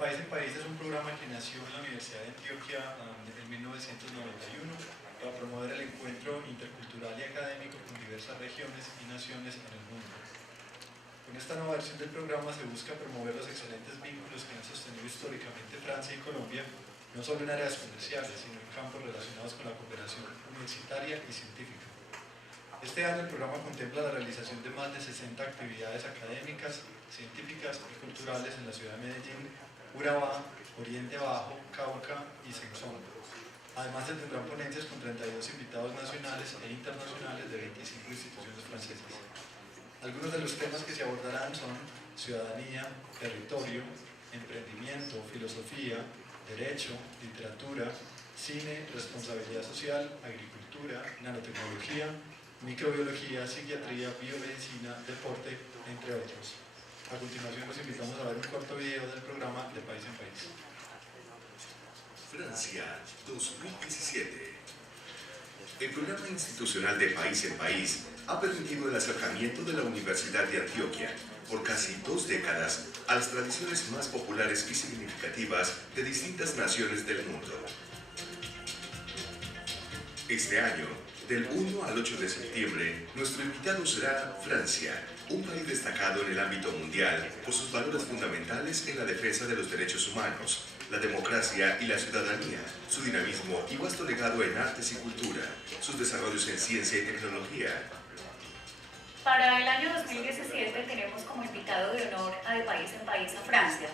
País en País es un programa que nació en la Universidad de Antioquia en 1991 para promover el encuentro intercultural y académico con diversas regiones y naciones en el mundo. Con esta nueva versión del programa se busca promover los excelentes vínculos que han sostenido históricamente Francia y Colombia, no solo en áreas comerciales, sino en campos relacionados con la cooperación universitaria y científica. Este año el programa contempla la realización de más de 60 actividades académicas, científicas y culturales en la ciudad de Medellín, Urabá, Oriente Bajo, Cauca y Sensón. Además se tendrán ponencias con 32 invitados nacionales e internacionales de 25 instituciones francesas. Algunos de los temas que se abordarán son ciudadanía, territorio, emprendimiento, filosofía, derecho, literatura, cine, responsabilidad social, agricultura, nanotecnología, microbiología, psiquiatría, biomedicina, deporte, entre otros. A continuación los invitamos a ver un corto video del programa de País en País. Francia 2017. El programa institucional de País en País ha permitido el acercamiento de la Universidad de Antioquia por casi 2 décadas a las tradiciones más populares y significativas de distintas naciones del mundo. Este año, del 1 al 8 de septiembre, nuestro invitado será Francia, un país destacado en el ámbito mundial por sus valores fundamentales en la defensa de los derechos humanos, la democracia y la ciudadanía, su dinamismo y vasto legado en artes y cultura, sus desarrollos en ciencia y tecnología. Para el año 2017 tenemos como invitado de honor a De País en País a Francia,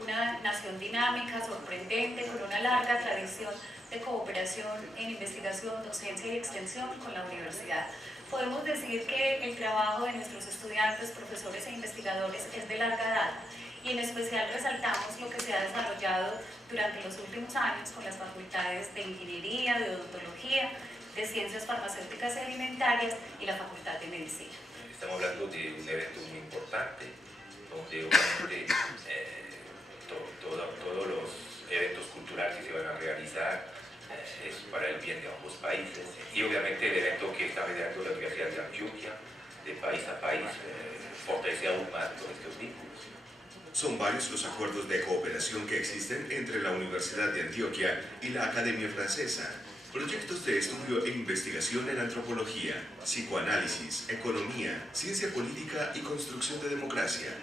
una nación dinámica, sorprendente, con una larga tradición de cooperación en investigación, docencia y extensión con la universidad. Podemos decir que el trabajo de nuestros estudiantes, profesores e investigadores es de larga data y en especial resaltamos lo que se ha desarrollado durante los últimos años con las facultades de Ingeniería, de Odontología, de Ciencias Farmacéuticas y Alimentarias y la Facultad de Medicina. Estamos hablando de un evento muy importante, donde obviamente todos los eventos culturales que se van a realizar es para el bien de ambos países. Y obviamente el evento que está liderando la Universidad de Antioquia, de país a país, fortalece aún más con estos vínculos. Son varios los acuerdos de cooperación que existen entre la Universidad de Antioquia y la Academia Francesa. Proyectos de estudio e investigación en antropología, psicoanálisis, economía, ciencia política y construcción de democracia,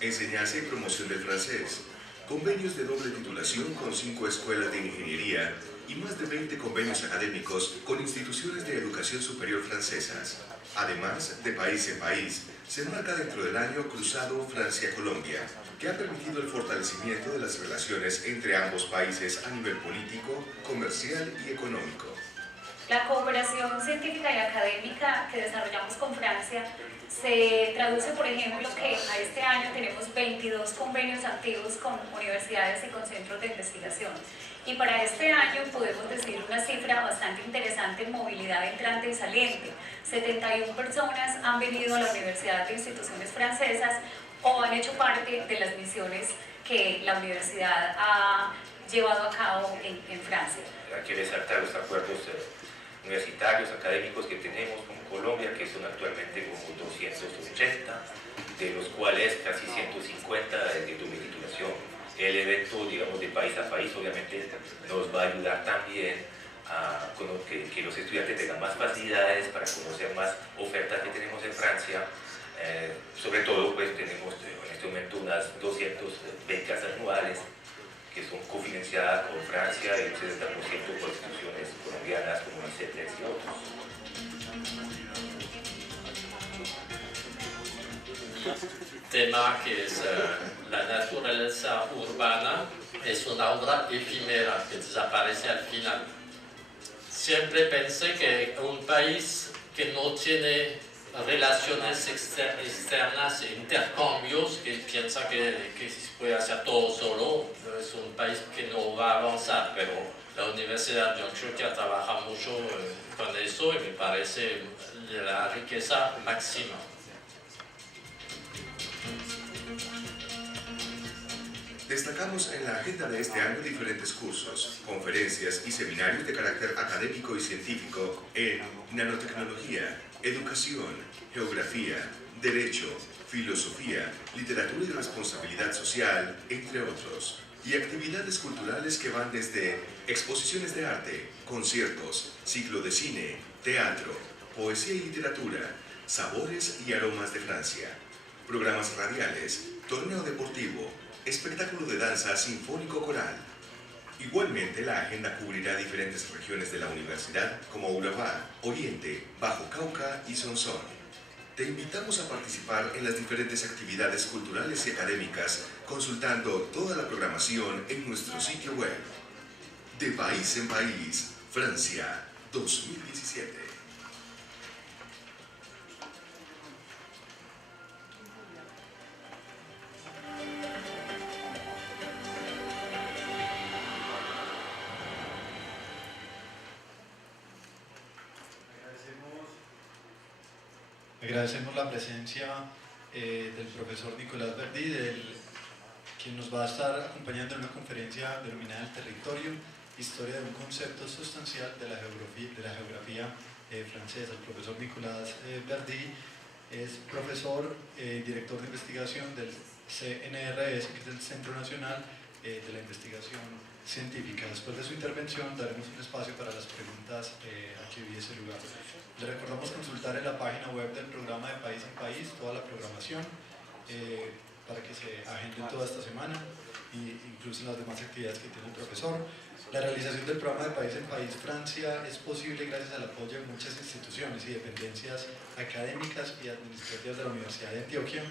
enseñanza y promoción del francés, convenios de doble titulación con 5 escuelas de ingeniería y más de 20 convenios académicos con instituciones de educación superior francesas. Además, de país en país, se enmarca dentro del año cruzado Francia-Colombia, que ha permitido el fortalecimiento de las relaciones entre ambos países a nivel político, comercial y económico. La cooperación científica y académica que desarrollamos con Francia se traduce, por ejemplo, que a este año tenemos 22 convenios activos con universidades y con centros de investigación. Y para este año podemos decir una cifra bastante interesante en movilidad entrante y saliente. 71 personas han venido a la universidad de instituciones francesas o han hecho parte de las misiones que la universidad ha llevado a cabo en Francia. Hay que resaltar los acuerdos universitarios, académicos que tenemos con Colombia, que son actualmente como 280, de los cuales casi 150 de doble titulación. El evento, digamos, de país a país, obviamente nos va a ayudar también a que los estudiantes tengan más facilidades para conocer más ofertas que tenemos en Francia. Sobre todo, pues tenemos en este momento unas 200 becas anuales que son cofinanciadas con Francia y el 70% por instituciones colombianas como ICETEX y otros. Tema que es la naturaleza urbana, es una obra efímera que desaparece al final. Siempre pensé que un país que no tiene relaciones externas, intercambios, que piensa que se puede hacer todo solo, es un país que no va a avanzar, pero la Universidad de Antioquia trabaja mucho con eso y me parece la riqueza máxima. Destacamos en la agenda de este año diferentes cursos, conferencias y seminarios de carácter académico y científico en nanotecnología, educación, geografía, derecho, filosofía, literatura y responsabilidad social, entre otros. y actividades culturales que van desde exposiciones de arte, conciertos, ciclo de cine, teatro, poesía y literatura, sabores y aromas de Francia, programas radiales, torneo deportivo, espectáculo de danza sinfónico coral. Igualmente, la agenda cubrirá diferentes regiones de la universidad como Urabá, Oriente, Bajo Cauca y Sonsón. Te invitamos a participar en las diferentes actividades culturales y académicas consultando toda la programación en nuestro sitio web. De país en país, Francia 2017. Agradecemos la presencia del profesor Nicolás Verdí, quien nos va a estar acompañando en una conferencia denominada El territorio, historia de un concepto sustancial de la geografía francesa. El profesor Nicolás Verdí es profesor, director de investigación del CNRS, que es el Centro Nacional de la Investigación Científica. Después de su intervención daremos un espacio para las preguntas a que hubiese lugar. Le recordamos consultar en la página web del programa de País en País toda la programación para que se agende toda esta semana e incluso en las demás actividades que tiene el profesor. La realización del programa de País en País Francia es posible gracias al apoyo de muchas instituciones y dependencias académicas y administrativas de la Universidad de Antioquia,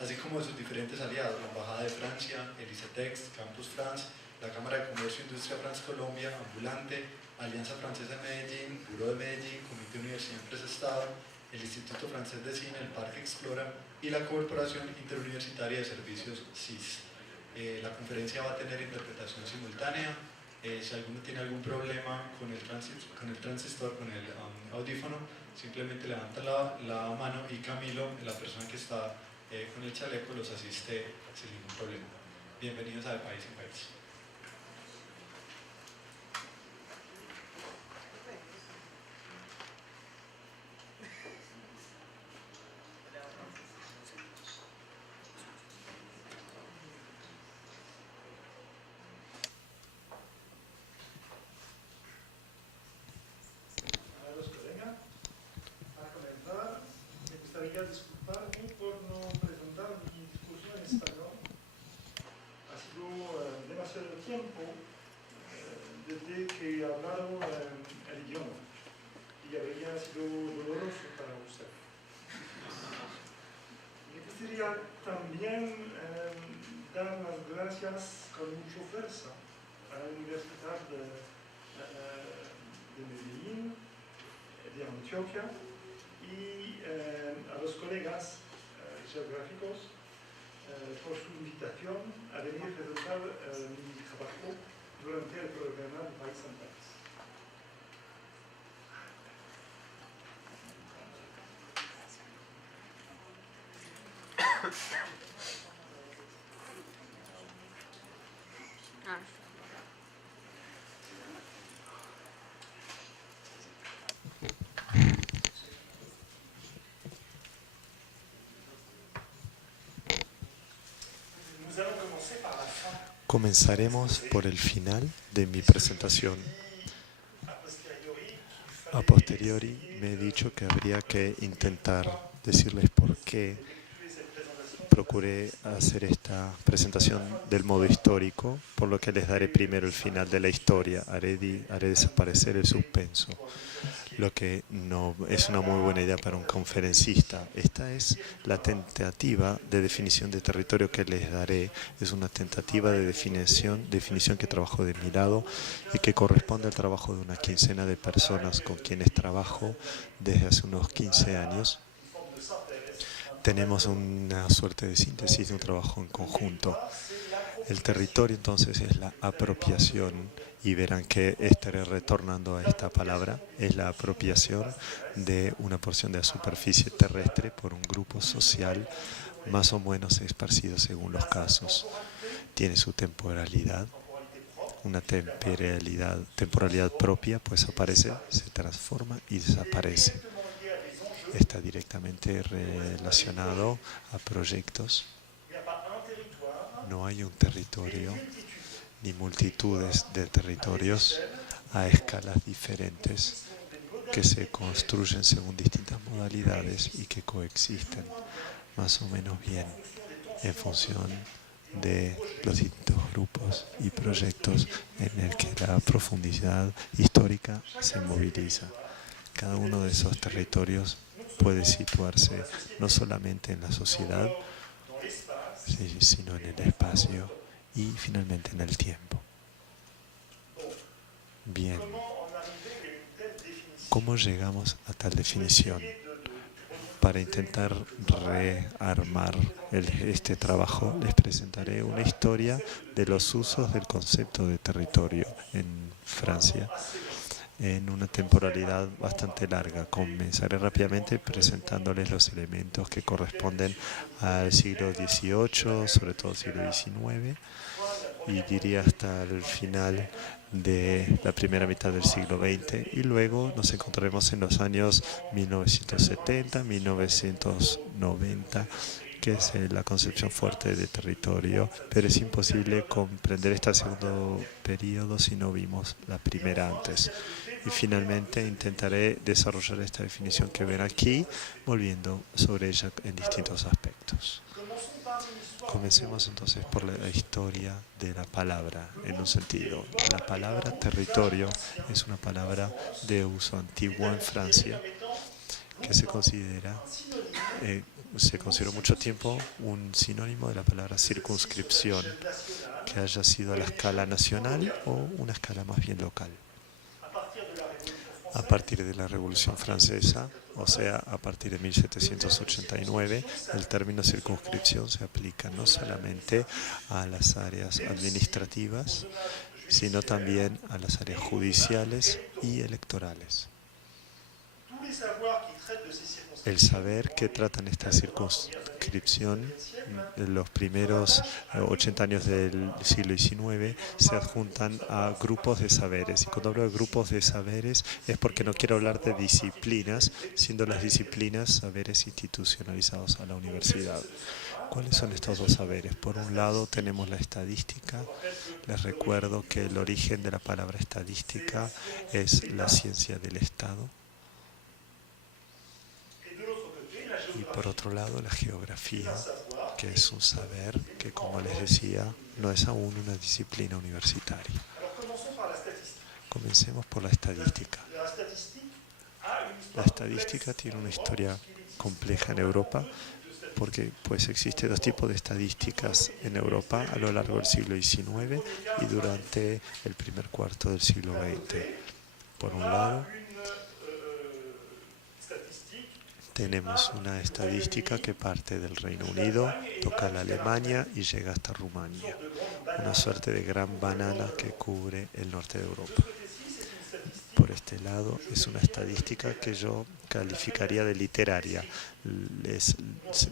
así como de sus diferentes aliados, la Embajada de Francia, el ICETEX, Campus France, la Cámara de Comercio e Industria France Colombia, Ambulante, Alianza Francesa de Medellín, Buró de Medellín, Comité Universidad Empresa Estado, el Instituto Francés de Cine, el Parque Explora y la Corporación Interuniversitaria de Servicios CIS. La conferencia va a tener interpretación simultánea. Si alguno tiene algún problema con el transistor, con el audífono, simplemente levanta la mano y Camilo, la persona que está con el chaleco, los asiste sin ningún problema. Bienvenidos a De País en País. Disculparme por no presentar mi discurso en español. Ha sido demasiado tiempo desde que he hablado el idioma y habría sido doloroso para usted. Me gustaría también dar las gracias con mucha fuerza a la Universidad de Medellín, de Antioquia, y a los colegas geográficos por su invitación a venir a presentar mi trabajo durante el programa de País en País. Comenzaremos por el final de mi presentación. A posteriori me he dicho que habría que intentar decirles por qué procuré hacer esta presentación del modo histórico, por lo que les daré primero el final de la historia. Haré desaparecer el suspenso, lo que no es una muy buena idea para un conferencista. Esta es la tentativa de definición de territorio que les daré. Es una tentativa de definición que trabajo de mi lado y que corresponde al trabajo de una quincena de personas con quienes trabajo desde hace unos 15 años. Tenemos una suerte de síntesis de un trabajo en conjunto. El territorio entonces es la apropiación, y verán que estaré retornando a esta palabra, es la apropiación de una porción de la superficie terrestre por un grupo social más o menos esparcido según los casos. Tiene su temporalidad, una temporalidad propia, pues aparece, se transforma y desaparece. Está directamente relacionado a proyectos. No hay un territorio ni multitudes de territorios a escalas diferentes que se construyen según distintas modalidades y que coexisten más o menos bien en función de los distintos grupos y proyectos en el que la profundidad histórica se moviliza. Cada uno de esos territorios puede situarse no solamente en la sociedad, sino en el espacio y finalmente en el tiempo. Bien, ¿cómo llegamos a tal definición? Para intentar rearmar este trabajo, les presentaré una historia de los usos del concepto de territorio en Francia en una temporalidad bastante larga. Comenzaré rápidamente presentándoles los elementos que corresponden al siglo XVIII, sobre todo siglo XIX, y diría hasta el final de la primera mitad del siglo XX, y luego nos encontraremos en los años 1970, 1990, que es la concepción fuerte de territorio, pero es imposible comprender este segundo periodo si no vimos la primera antes. Y finalmente intentaré desarrollar esta definición que ven aquí, volviendo sobre ella en distintos aspectos. Comencemos entonces por la historia de la palabra, en un sentido. La palabra territorio es una palabra de uso antiguo en Francia que se consideró mucho tiempo un sinónimo de la palabra circunscripción, que haya sido a la escala nacional o una escala más bien local. A partir de la Revolución Francesa, o sea, a partir de 1789, el término circunscripción se aplica no solamente a las áreas administrativas, sino también a las áreas judiciales y electorales. El saber que tratan esta circunscripción en los primeros 80 años del siglo XIX se adjuntan a grupos de saberes. Y cuando hablo de grupos de saberes es porque no quiero hablar de disciplinas, siendo las disciplinas saberes institucionalizados a la universidad. ¿Cuáles son estos dos saberes? Por un lado tenemos la estadística. Les recuerdo que el origen de la palabra estadística es la ciencia del Estado. Y por otro lado, la geografía, que es un saber que, como les decía, no es aún una disciplina universitaria. Comencemos por la estadística. La estadística tiene una historia compleja en Europa porque pues existen dos tipos de estadísticas en Europa a lo largo del siglo XIX y durante el primer cuarto del siglo XX. Por un lado, tenemos una estadística que parte del Reino Unido, toca la Alemania y llega hasta Rumania. Una suerte de gran banana que cubre el norte de Europa. Por este lado, es una estadística que yo calificaría de literaria. Es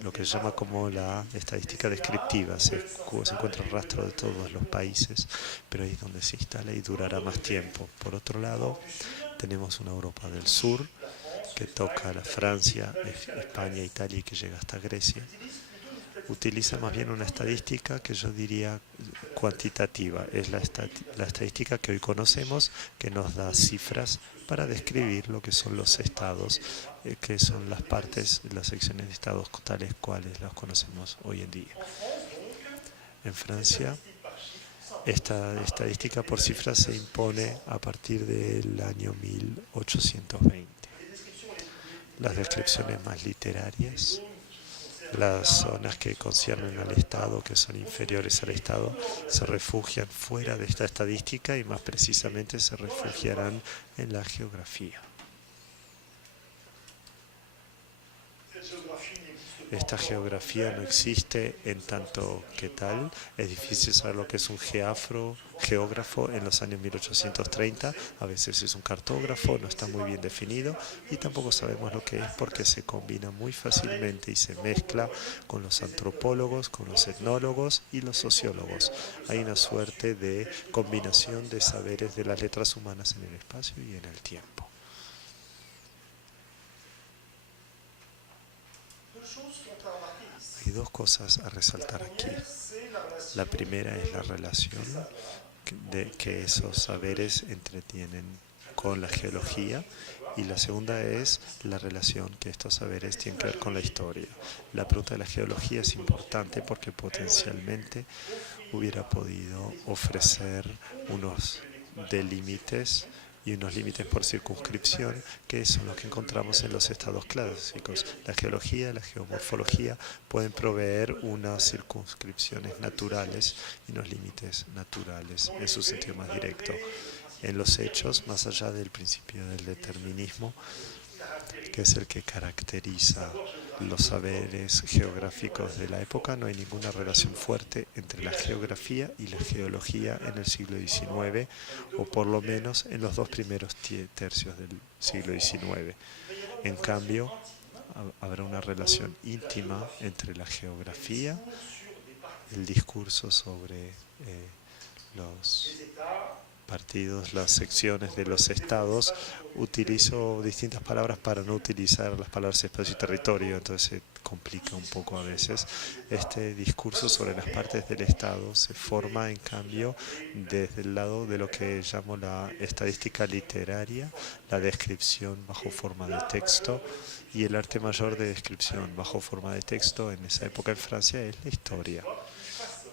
lo que se llama como la estadística descriptiva. Se encuentra el rastro de todos los países, pero ahí es donde se instala y durará más tiempo. Por otro lado, tenemos una Europa del Sur, que toca a Francia, España, Italia y que llega hasta Grecia. Utiliza más bien una estadística que yo diría cuantitativa. Es la estadística que hoy conocemos, que nos da cifras para describir lo que son los estados, que son las partes, las secciones de estados tales cuales las conocemos hoy en día. En Francia, esta estadística por cifras se impone a partir del año 1820. Las descripciones más literarias, las zonas que conciernen al Estado, que son inferiores al Estado, se refugian fuera de esta estadística y más precisamente se refugiarán en la geografía. Esta geografía no existe en tanto que tal. Es difícil saber lo que es un geógrafo en los años 1830. A veces es un cartógrafo, no está muy bien definido y tampoco sabemos lo que es porque se combina muy fácilmente y se mezcla con los antropólogos, con los etnólogos y los sociólogos. Hay una suerte de combinación de saberes de las letras humanas en el espacio y en el tiempo. Hay dos cosas a resaltar aquí. La primera es la relación de que esos saberes entretienen con la geología, y la segunda es la relación que estos saberes tienen que ver con la historia. La pregunta de la geología es importante porque potencialmente hubiera podido ofrecer unos delímites y unos límites por circunscripción, que son los que encontramos en los estados clásicos. La geología y la geomorfología pueden proveer unas circunscripciones naturales y unos límites naturales en su sentido más directo. En los hechos, más allá del principio del determinismo, que es el que caracteriza los saberes geográficos de la época, no hay ninguna relación fuerte entre la geografía y la geología en el siglo XIX, o por lo menos en los 2 primeros tercios del siglo XIX. En cambio, habrá una relación íntima entre la geografía, el discurso sobre los partidos, las secciones de los estados. Utilizo distintas palabras para no utilizar las palabras espacio y territorio, entonces se complica un poco a veces. Este discurso sobre las partes del estado se forma en cambio desde el lado de lo que llamo la estadística literaria, la descripción bajo forma de texto, y el arte mayor de descripción bajo forma de texto en esa época en Francia es la historia.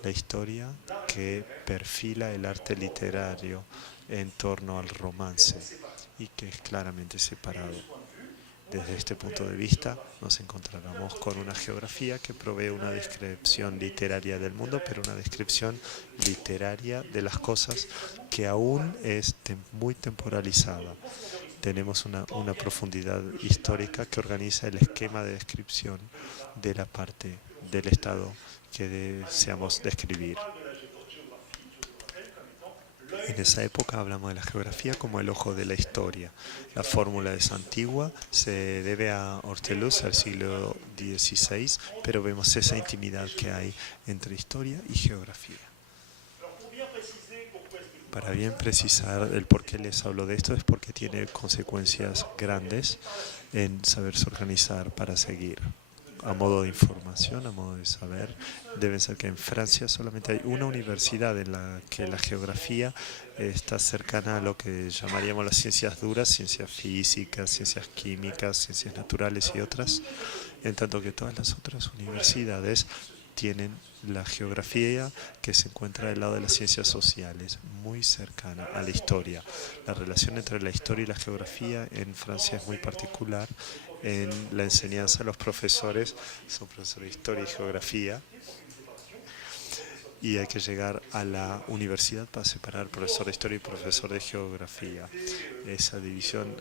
La historia que perfila el arte literario en torno al romance y que es claramente separado. Desde este punto de vista nos encontraremos con una geografía que provee una descripción literaria del mundo, pero una descripción literaria de las cosas que aún es muy temporalizada. Tenemos una profundidad histórica que organiza el esquema de descripción de la parte del Estado que deseamos describir. En esa época hablamos de la geografía como el ojo de la historia. La fórmula es antigua, se debe a Ortelius al siglo XVI, pero vemos esa intimidad que hay entre historia y geografía. Para bien precisar el por qué les hablo de esto, es porque tiene consecuencias grandes en saberse organizar para seguir. A modo de información, a modo de saber, deben ser que en Francia solamente hay una universidad en la que la geografía está cercana a lo que llamaríamos las ciencias duras, ciencias físicas, ciencias químicas, ciencias naturales y otras, en tanto que todas las otras universidades tienen la geografía que se encuentra del lado de las ciencias sociales, muy cercana a la historia. La relación entre la historia y la geografía en Francia es muy particular. En la enseñanza, los profesores son profesores de historia y geografía, y hay que llegar a la universidad para separar profesor de historia y profesor de geografía. Esa división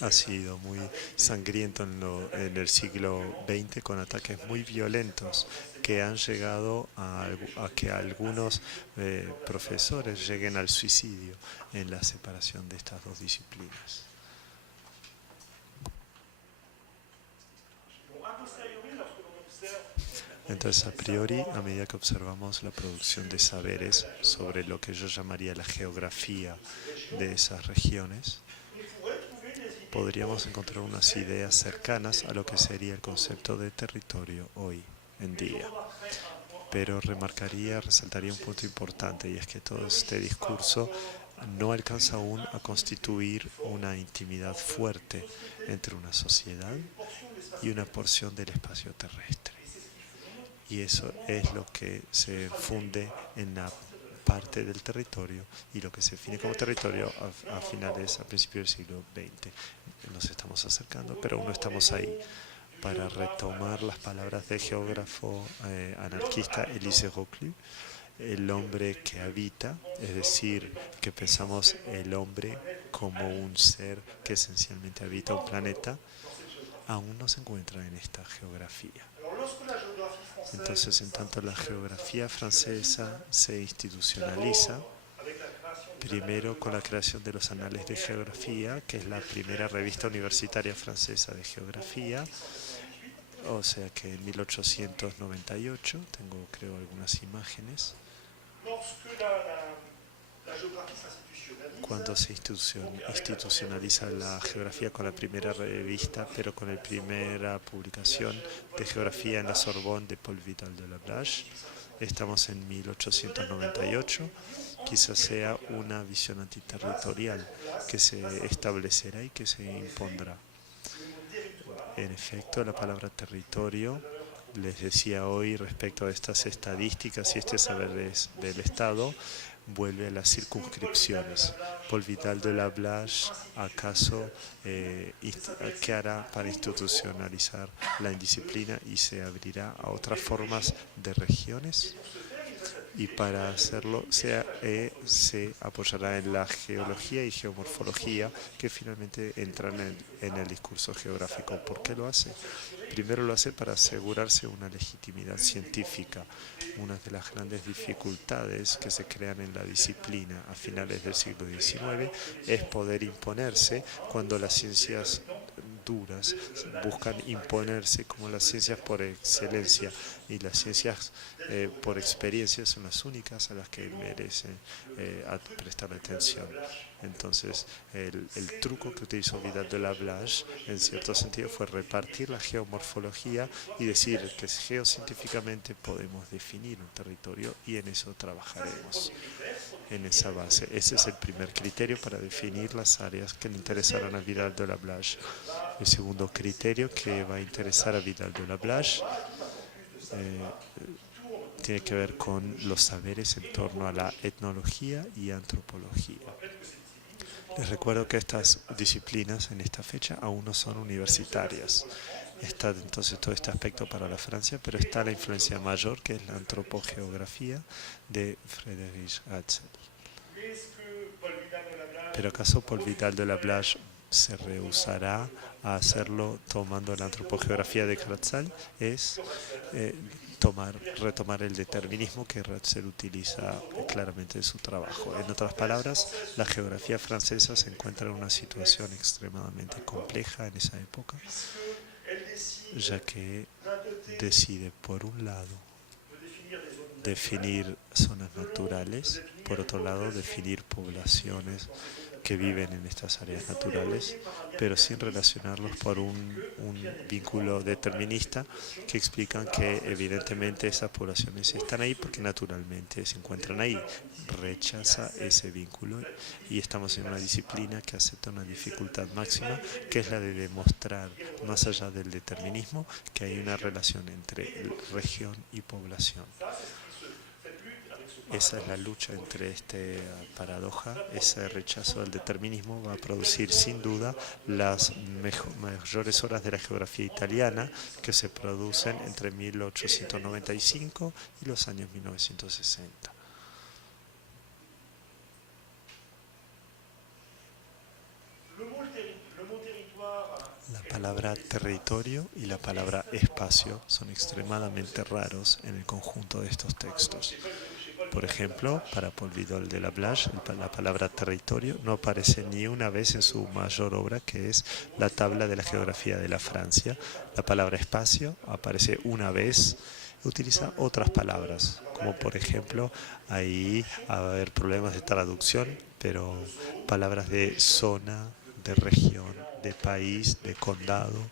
ha sido muy sangriento en el siglo XX, con ataques muy violentos que han llegado a que algunos profesores lleguen al suicidio en la separación de estas dos disciplinas. Entonces, a priori, a medida que observamos la producción de saberes sobre lo que yo llamaría la geografía de esas regiones, podríamos encontrar unas ideas cercanas a lo que sería el concepto de territorio hoy en día. Pero resaltaría un punto importante, y es que todo este discurso no alcanza aún a constituir una intimidad fuerte entre una sociedad y una porción del espacio terrestre. Y eso es lo que se funde en la parte del territorio y lo que se define como territorio a principios del siglo XX. Nos estamos acercando, pero aún no estamos ahí. Para retomar las palabras del geógrafo anarquista Élisée Reclus, el hombre que habita, es decir, que pensamos el hombre como un ser que esencialmente habita un planeta, aún no se encuentra en esta geografía. Entonces, en tanto la geografía francesa se institucionaliza, primero con la creación de los Anales de Geografía, que es la primera revista universitaria francesa de geografía, o sea que en 1898, tengo creo algunas imágenes. cuando se institucionaliza la geografía con la primera revista, pero con la primera publicación de geografía en la Sorbonne de Paul Vidal de Lablache. Estamos en 1898. Quizás sea una visión antiterritorial que se establecerá y que se impondrá. En efecto, la palabra territorio, les decía hoy respecto a estas estadísticas y este saber del Estado, vuelve a las circunscripciones. Paul Vidal de Lablache, ¿acaso qué hará para institucionalizar la indisciplina y se abrirá a otras formas de regiones? Y para hacerlo se apoyará en la geología y geomorfología que finalmente entran en el discurso geográfico. ¿Por qué lo hace? Primero lo hace para asegurarse una legitimidad científica. Una de las grandes dificultades que se crean en la disciplina a finales del siglo XIX es poder imponerse cuando las ciencias duras buscan imponerse como las ciencias por excelencia, y las ciencias por experiencia son las únicas a las que merecen prestar atención. Entonces el truco que utilizó Vidal de Lablache en cierto sentido fue repartir la geomorfología y decir que geocientíficamente podemos definir un territorio, y en eso trabajaremos, en esa base. Ese es el primer criterio para definir las áreas que le interesarán a Vidal de Lablache. El segundo criterio que va a interesar a Vidal de Lablache tiene que ver con los saberes en torno a la etnología y antropología. Les recuerdo que estas disciplinas en esta fecha aún no son universitarias. Está entonces todo este aspecto para la Francia, pero está la influencia mayor, que es la antropogeografía de Friedrich Ratzel. ¿Pero acaso Paul Vidal de Lablache se rehusará a hacerlo tomando la antropogeografía de Ratzel? Es retomar el determinismo que Ratzel utiliza claramente en su trabajo. En otras palabras, la geografía francesa se encuentra en una situación extremadamente compleja en esa época, ya que decide, por un lado, definir zonas naturales, por otro lado, definir poblaciones que viven en estas áreas naturales, pero sin relacionarlos por un vínculo determinista que explican que evidentemente esas poblaciones están ahí porque naturalmente se encuentran ahí. Rechaza ese vínculo, y estamos en una disciplina que acepta una dificultad máxima, que es la de demostrar, más allá del determinismo, que hay una relación entre región y población. Esa es la lucha entre esta paradoja. Ese rechazo al determinismo va a producir sin duda las mayores horas de la geografía italiana, que se producen entre 1895 y los años 1960. La palabra territorio y la palabra espacio son extremadamente raros en el conjunto de estos textos. Por ejemplo, para Paul Vidal de Lablache, la palabra territorio no aparece ni una vez en su mayor obra, que es la tabla de la geografía de la Francia. La palabra espacio aparece una vez, utiliza otras palabras, como por ejemplo, ahí va a haber problemas de traducción, pero palabras de zona, de región, de país, de condado,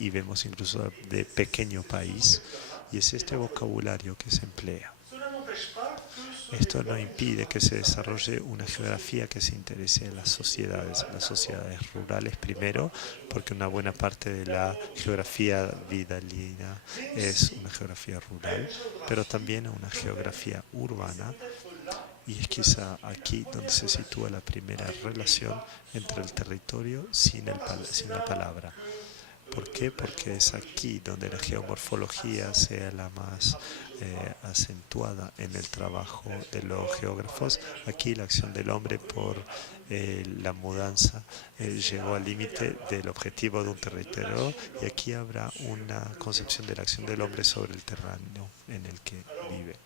y vemos incluso de pequeño país, y es este vocabulario que se emplea. Esto no impide que se desarrolle una geografía que se interese en las sociedades rurales primero, porque una buena parte de la geografía vidalina es una geografía rural, pero también una geografía urbana, y es quizá aquí donde se sitúa la primera relación entre el territorio sin la palabra. ¿Por qué? Porque es aquí donde la geomorfología sea la más acentuada en el trabajo de los geógrafos. Aquí la acción del hombre por la mudanza llegó al límite del objetivo de un territorio, y aquí habrá una concepción de la acción del hombre sobre el terreno en el que vive.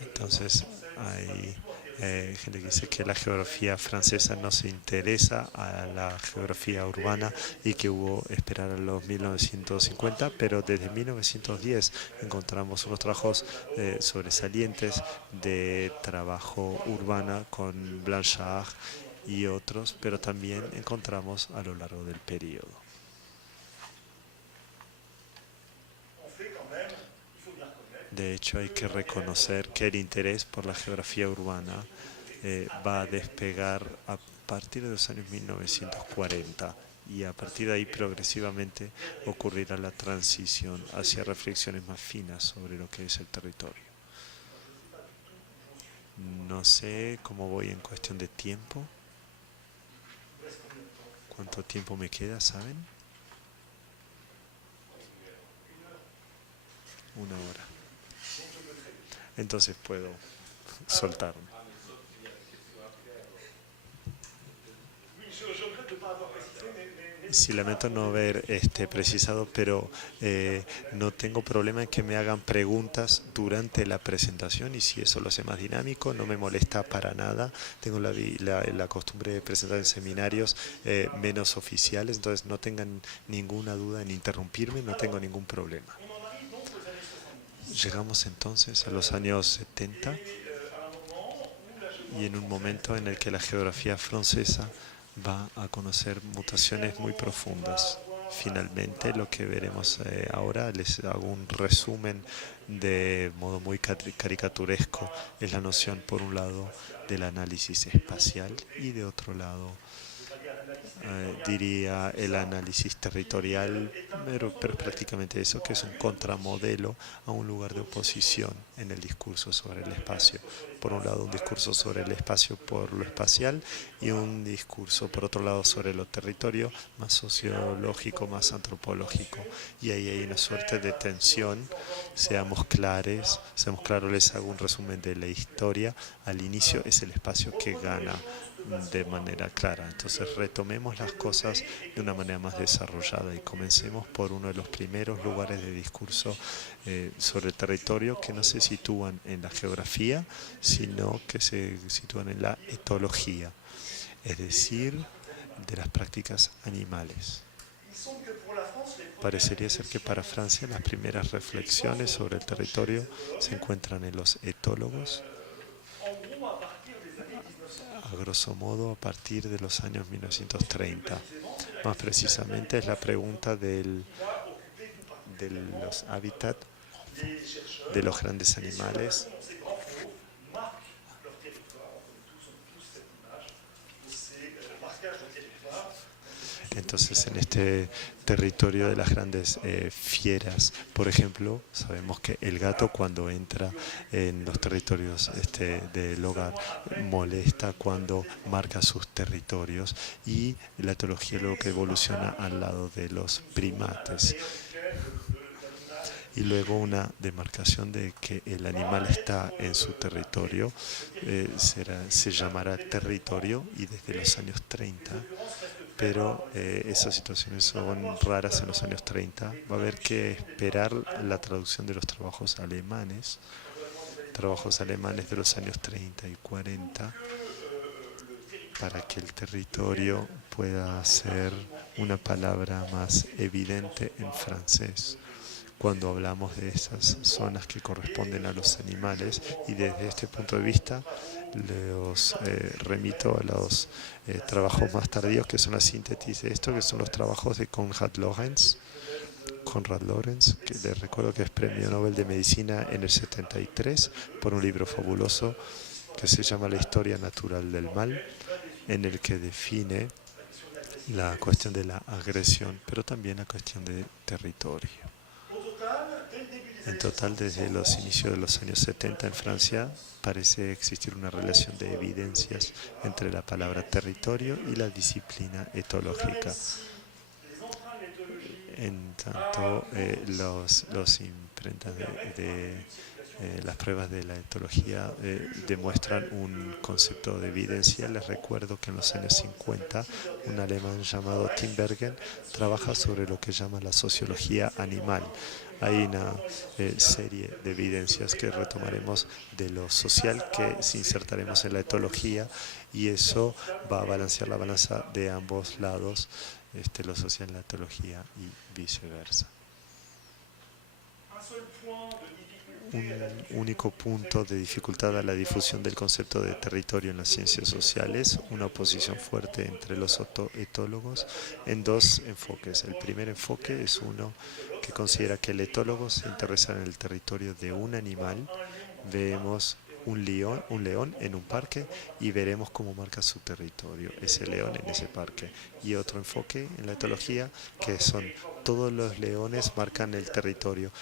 Entonces hay gente que dice que la geografía francesa no se interesa a la geografía urbana y que hubo esperar a los 1950, pero desde 1910 encontramos unos trabajos sobresalientes de trabajo urbana con Blanchard y otros, pero también encontramos a lo largo del periodo. De hecho, hay que reconocer que el interés por la geografía urbana va a despegar a partir de los años 1940 y a partir de ahí progresivamente ocurrirá la transición hacia reflexiones más finas sobre lo que es el territorio. No sé cómo voy en cuestión de tiempo. ¿Cuánto tiempo me queda, saben? 1 hora. Entonces puedo soltarme. Sí, lamento no haber precisado, pero no tengo problema en que me hagan preguntas durante la presentación, y si eso lo hace más dinámico, no me molesta para nada. Tengo la costumbre de presentar en seminarios menos oficiales, entonces no tengan ninguna duda en interrumpirme, no tengo ningún problema. Llegamos entonces a los años 70 y en un momento en el que la geografía francesa va a conocer mutaciones muy profundas. Finalmente, lo que veremos ahora, les hago un resumen de modo muy caricaturesco, es la noción, por un lado, del análisis espacial y de otro lado, diría el análisis territorial, pero prácticamente eso, que es un contramodelo a un lugar de oposición en el discurso sobre el espacio. Por un lado, un discurso sobre el espacio por lo espacial y un discurso, por otro lado, sobre lo territorio, más sociológico, más antropológico. Y ahí hay una suerte de tensión. Seamos claros, les hago un resumen de la historia. Al inicio es el espacio que gana de manera clara. Entonces retomemos las cosas de una manera más desarrollada y comencemos por uno de los primeros lugares de discurso sobre el territorio, que no se sitúan en la geografía, sino que se sitúan en la etología, es decir, de las prácticas animales. Parecería ser que para Francia las primeras reflexiones sobre el territorio se encuentran en los etólogos, a grosso modo a partir de los años 1930. Más precisamente es la pregunta de los hábitats de los grandes animales. Entonces, en este territorio de las grandes fieras, por ejemplo, sabemos que el gato, cuando entra en los territorios del hogar, molesta cuando marca sus territorios, y la etología luego que evoluciona al lado de los primates. Y luego una demarcación de que el animal está en su territorio, se llamará territorio, y desde los años 30, pero esas situaciones son raras en los años 30. Va a haber que esperar la traducción de los trabajos alemanes de los años 30 y 40, para que el territorio pueda ser una palabra más evidente en francés cuando hablamos de esas zonas que corresponden a los animales. Y desde este punto de vista los remito a los trabajos más tardíos, que son la síntesis de esto, que son los trabajos de Konrad Lorenz, que les recuerdo que es Premio Nobel de Medicina en el 73 por un libro fabuloso que se llama La historia natural del mal, en el que define la cuestión de la agresión, pero también la cuestión de territorio. En total, desde los inicios de los años 70 en Francia, parece existir una relación de evidencias entre la palabra territorio y la disciplina etológica. En tanto, los imprentas las pruebas de la etología demuestran un concepto de evidencia. Les recuerdo que en los años 50 un alemán llamado Tinbergen trabaja sobre lo que llama la sociología animal. Hay una serie de evidencias que retomaremos de lo social que se insertaremos en la etología, y eso va a balancear la balanza de ambos lados, lo social en la etología y viceversa. Un único punto de dificultad a la difusión del concepto de territorio en las ciencias sociales, una oposición fuerte entre los etólogos en dos enfoques. El primer enfoque es uno que considera que el etólogo se interesa en el territorio de un animal. Vemos un león en un parque y veremos cómo marca su territorio, ese león en ese parque. Y otro enfoque en la etología, que son todos los leones marcan el territorio.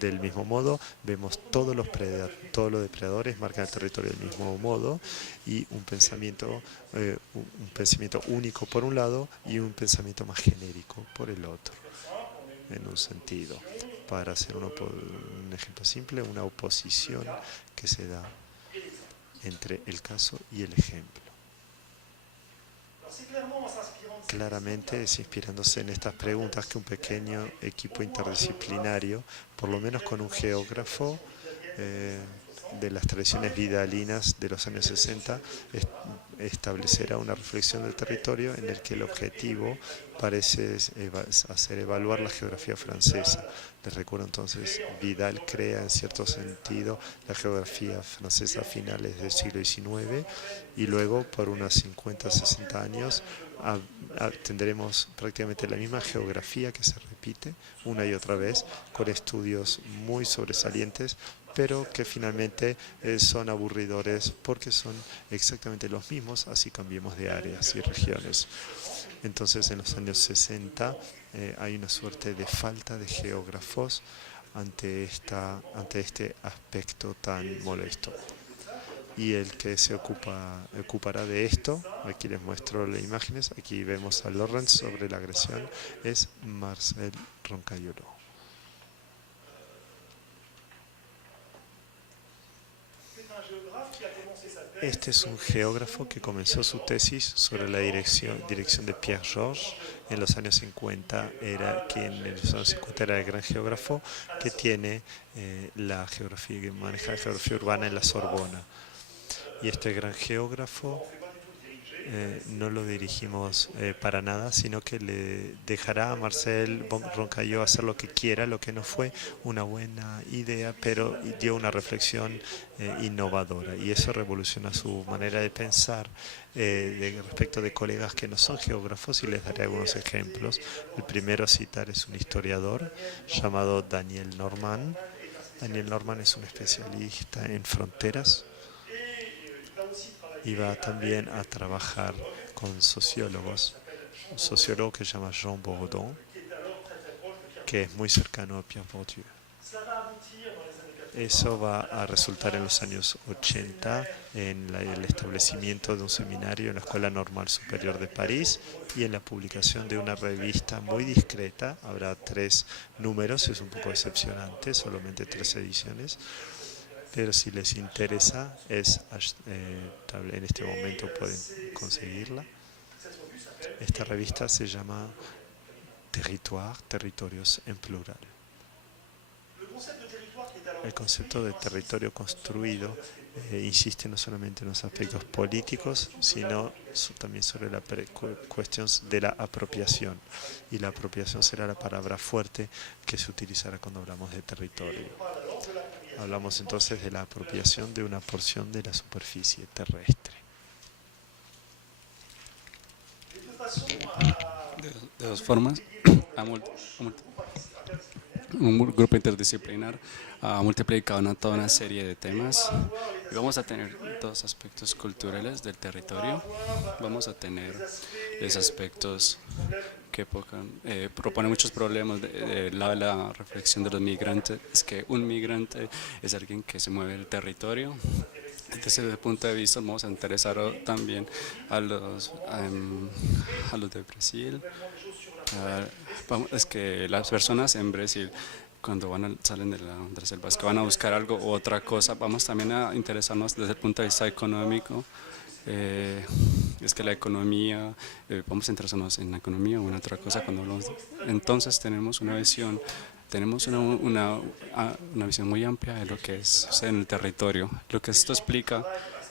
Del mismo modo, vemos todos los depredadores marcan el territorio del mismo modo, y un pensamiento único por un lado y un pensamiento más genérico por el otro, en un sentido. Para hacer un ejemplo simple, una oposición que se da entre el caso y el ejemplo. Claramente es inspirándose en estas preguntas que un pequeño equipo interdisciplinario, por lo menos con un geógrafo de las tradiciones vidalinas de los años 60, establecerá una reflexión del territorio en el que el objetivo parece hacer evaluar la geografía francesa. Les recuerdo entonces, Vidal crea en cierto sentido la geografía francesa a finales del siglo XIX, y luego por unos 50, 60 años tendremos prácticamente la misma geografía que se repite una y otra vez, con estudios muy sobresalientes, pero que finalmente son aburridores porque son exactamente los mismos, así cambiemos de áreas y regiones. Entonces, en los años 60 hay una suerte de falta de geógrafos ante este aspecto tan molesto. Y el que se ocupará de esto, aquí les muestro las imágenes, aquí vemos a Laurent sobre la agresión, es Marcel Roncayolo. Este es un geógrafo que comenzó su tesis sobre la dirección de Pierre Georges en los años 50. En los años 50 era el gran geógrafo que tiene que maneja la geografía urbana en la Sorbona. Y este gran geógrafo no lo dirigimos para nada, sino que le dejará a Marcel Roncayolo hacer lo que quiera, lo que no fue una buena idea, pero dio una reflexión innovadora, y eso revoluciona su manera de pensar respecto de colegas que no son geógrafos, y les daré algunos ejemplos. El primero a citar es un historiador llamado Daniel Norman. Daniel Norman es un especialista en fronteras y va también a trabajar con sociólogos. Un sociólogo que se llama Jean Bourdon, que es muy cercano a Pierre Bourdieu. Eso va a resultar en los años 80 en el establecimiento de un seminario en la Escuela Normal Superior de París y en la publicación de una revista muy discreta. Habrá 3 números, es un poco decepcionante, solamente 3 ediciones. Pero si les interesa, en este momento pueden conseguirla. Esta revista se llama Territorios en plural. El concepto de territorio construido insiste no solamente en los aspectos políticos, sino también sobre la cuestión de la apropiación. Y la apropiación será la palabra fuerte que se utilizará cuando hablamos de territorio. Hablamos entonces de la apropiación de una porción de la superficie terrestre. De dos formas, un grupo interdisciplinar ha multiplicado toda una serie de temas, y vamos a tener 2 aspectos culturales del territorio. Vamos a tener los aspectos que proponen muchos problemas de la reflexión de los migrantes. Es que un migrante es alguien que se mueve en el territorio. Desde ese punto de vista vamos a interesar también a los de Brasil. Es que las personas en Brasil, cuando salen de la selva, es que van a buscar algo u otra cosa. Vamos también a interesarnos desde el punto de vista económico. Es que la economía, vamos a interesarnos en la economía o en otra cosa cuando hablamos. Entonces tenemos una visión tenemos una visión muy amplia de lo que es en el territorio. Lo que esto explica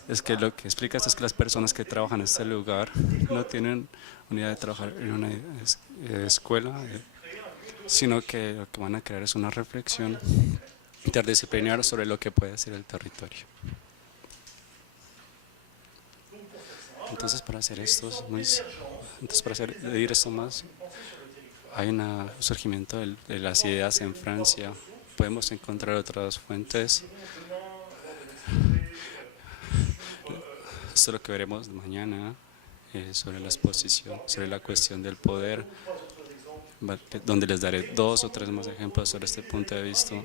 es que las personas que trabajan en este lugar no tienen unidad de trabajar en una escuela, sino que lo que van a crear es una reflexión interdisciplinar sobre lo que puede ser el territorio. Entonces, para hacer esto más, hay un surgimiento de las ideas en Francia. Podemos encontrar otras fuentes. Esto es lo que veremos mañana sobre la exposición, sobre la cuestión del poder, donde les daré 2 o 3 más ejemplos sobre este punto de vista.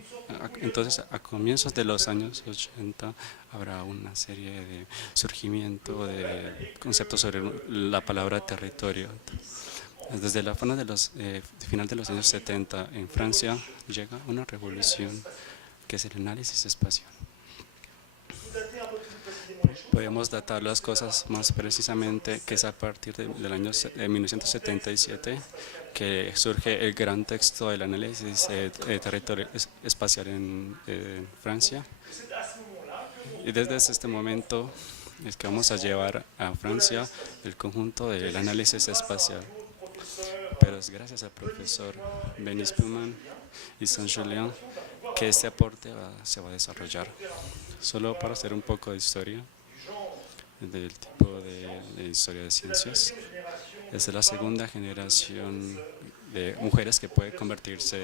Entonces, a comienzos de los años 80 habrá una serie de surgimiento de conceptos sobre la palabra territorio. Desde la final de los años 70 en Francia llega una revolución que es el análisis espacial. Podemos datar las cosas más precisamente que es a partir del año 1977 que surge el gran texto del análisis territorial espacial en Francia. Y desde este momento es que vamos a llevar a Francia el conjunto del análisis espacial. Pero es gracias al profesor Benis Pullman y Saint-Julien que este aporte se va a desarrollar. Solo para hacer un poco de historia del tipo de historia de ciencias. Es la segunda generación de mujeres que puede convertirse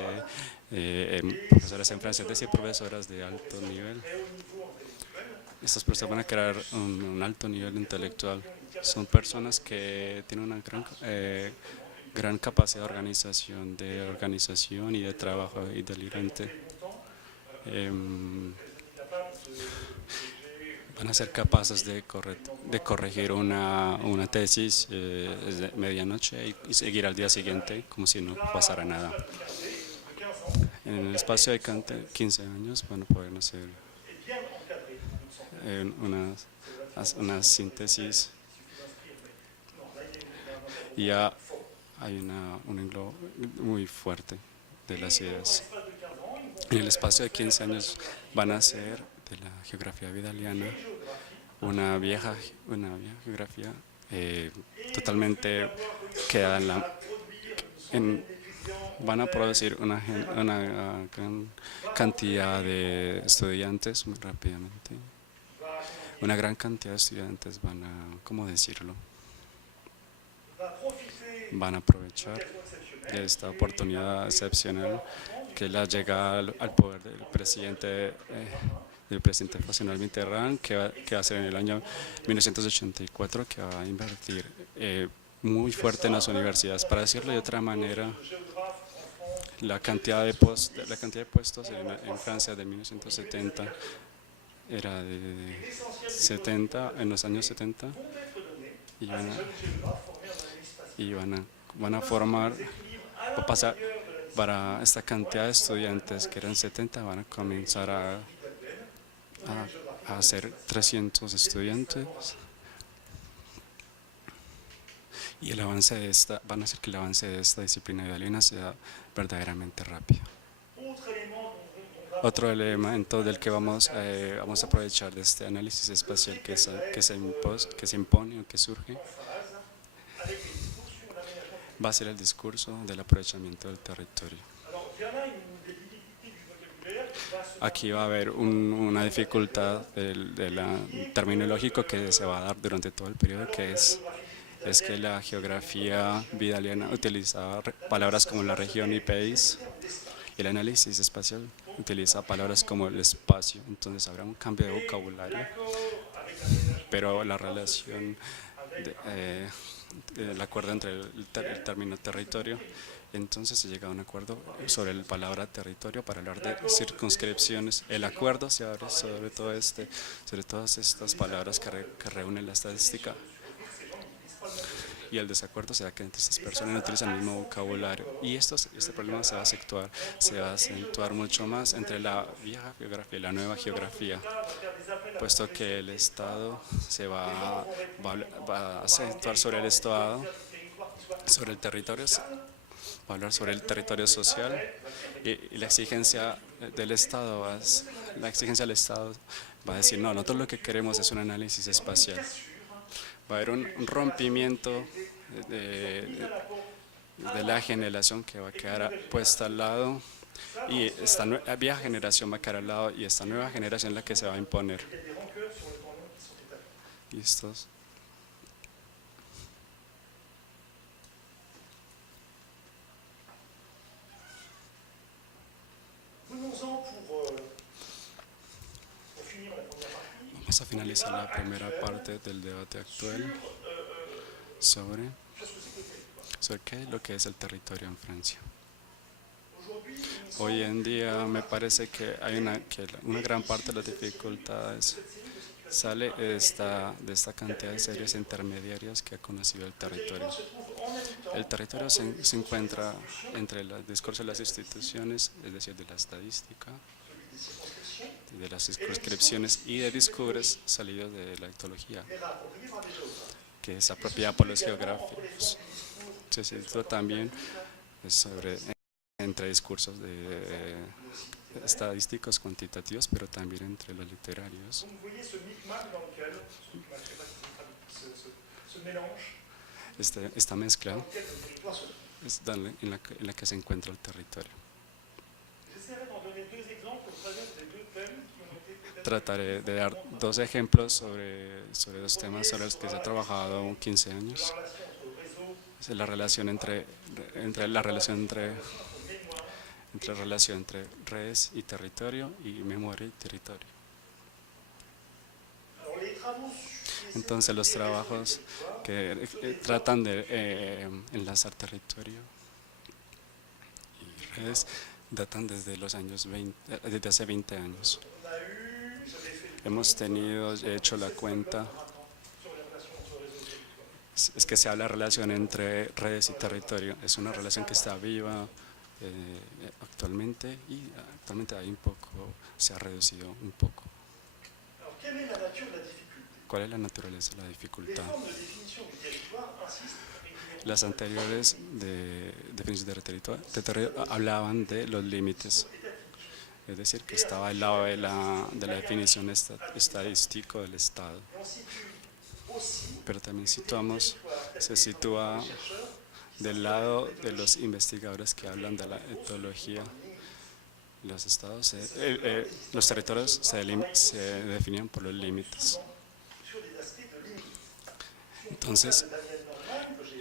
en profesoras en Francia, es decir, profesoras de alto nivel. Estas personas van a crear un alto nivel intelectual. Son personas que tienen una gran capacidad de organización y de trabajo y delirante. Van a ser capaces de corregir una tesis de medianoche y seguir al día siguiente como si no pasara nada. En el espacio de 15 años van a poder hacer una síntesis y ya hay un englobo muy fuerte de las ideas. En el espacio de 15 años van a ser de la geografía vidaliana una vieja geografía totalmente queda van a producir una gran cantidad de estudiantes muy rápidamente. Una gran cantidad de estudiantes van a aprovechar de esta oportunidad excepcional que es la llegada al poder del presidente François Mitterrand, que va a ser en el año 1984, que va a invertir muy fuerte en las universidades. Para decirlo de otra manera, la cantidad de puestos en Francia de 1970 era de 70 en los años 70 y van a formar, va a pasar para esta cantidad de estudiantes que eran 70, van a comenzar a ser 300 estudiantes y el avance van a hacer que el avance de esta disciplina vidaliana sea verdaderamente rápido. Otro elemento del que vamos a aprovechar de este análisis espacial que se impone o que surge va a ser el discurso del aprovechamiento del territorio. Aquí va a haber una dificultad terminológica que se va a dar durante todo el periodo, que es que la geografía vidaliana utilizaba palabras como la región y país, y el análisis espacial utiliza palabras como el espacio. Entonces habrá un cambio de vocabulario, pero la relación el acuerdo entre el término territorio, entonces se llega a un acuerdo sobre la palabra territorio para hablar de circunscripciones. El acuerdo se abre sobre todas estas palabras que reúnen la estadística, y el desacuerdo se da que estas personas no utilizan el mismo vocabulario, y este problema se va a acentuar mucho más entre la vieja geografía y la nueva geografía, puesto que el Estado se va a acentuar sobre el Estado, sobre el territorio, va a hablar sobre el territorio social y la exigencia del Estado va a decir, no, nosotros lo que queremos es un análisis espacial. Va a haber un rompimiento de la generación que va a quedar puesta al lado y esta vieja generación va a quedar al lado y esta nueva generación es la que se va a imponer. Y estos vamos a finalizar la primera parte del debate actual sobre qué es lo que es el territorio en Francia. Hoy en día me parece que hay una gran parte de las dificultades sale de esta cantidad de series intermediarias que ha conocido el territorio. El territorio se encuentra entre el discurso de las instituciones, es decir, de la estadística, de las circunscripciones y de discursos salidos de la etología, que es apropiada por los geógrafos. Se sitúa también entre discursos estadísticos cuantitativos, pero también entre los literarios. Esta mezcla es en la que se encuentra el territorio. Trataré de dar dos ejemplos sobre dos temas sobre los que se ha trabajado 15 años. Es la relación entre redes y territorio y memoria y territorio. Entonces los trabajos que tratan de enlazar territorio y redes datan desde los años desde hace 20 años. Hemos hecho la cuenta, es que se habla de relación entre redes y territorio, es una relación que está viva actualmente y actualmente hay se ha reducido un poco. ¿Cuál es la naturaleza de la dificultad? Las anteriores definiciones de territorio hablaban de los límites, es decir, que estaba al lado de la definición estadística del Estado. Pero también se sitúa del lado de los investigadores que hablan de la etología. Los territorios se definían por los límites. Entonces,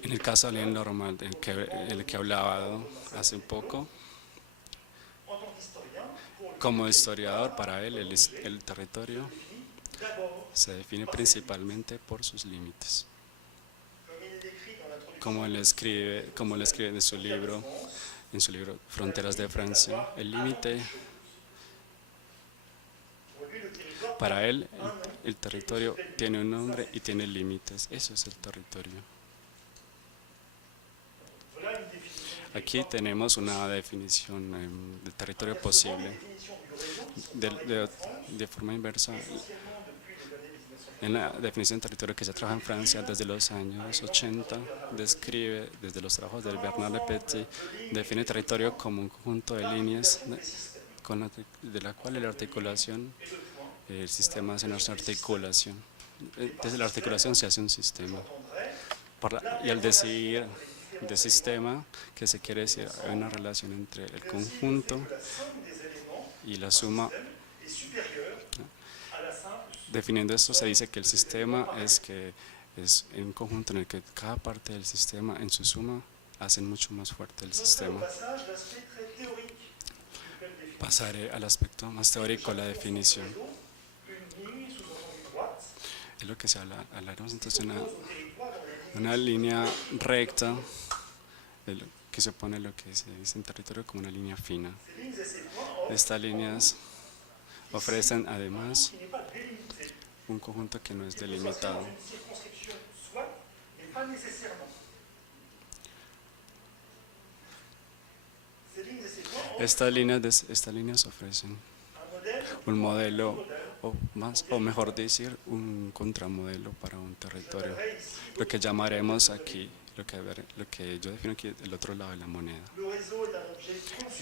en el caso de Alain Normal, el que hablaba hace un poco, como historiador, para él el territorio se define principalmente por sus límites. Como él escribe en su libro Fronteras de Francia, el límite, para él, el territorio tiene un nombre y tiene límites. Eso es el territorio. Aquí tenemos una definición del territorio posible. De forma inversa, en la definición de territorio que se trabaja en Francia desde los años 80, describe, desde los trabajos de Bernard Lepetit, define territorio como un conjunto de líneas de la cual la articulación, el sistema hace una articulación. Desde la articulación se hace un sistema. Y al decir de sistema, ¿qué se quiere decir? Hay una relación entre el conjunto y la suma. Definiendo esto, se dice que el sistema es un conjunto en el que cada parte del sistema en su suma hacen mucho más fuerte el sistema. Pasaré al aspecto más teórico, la definición. Es lo que se hablaremos entonces una línea recta que se pone lo que se dice en territorio como una línea fina. Estas líneas ofrecen además un conjunto que no es delimitado. Estas líneas ofrecen un modelo, o mejor decir, un contramodelo para un territorio, lo que llamaremos aquí lo que yo defino aquí el otro lado de la moneda.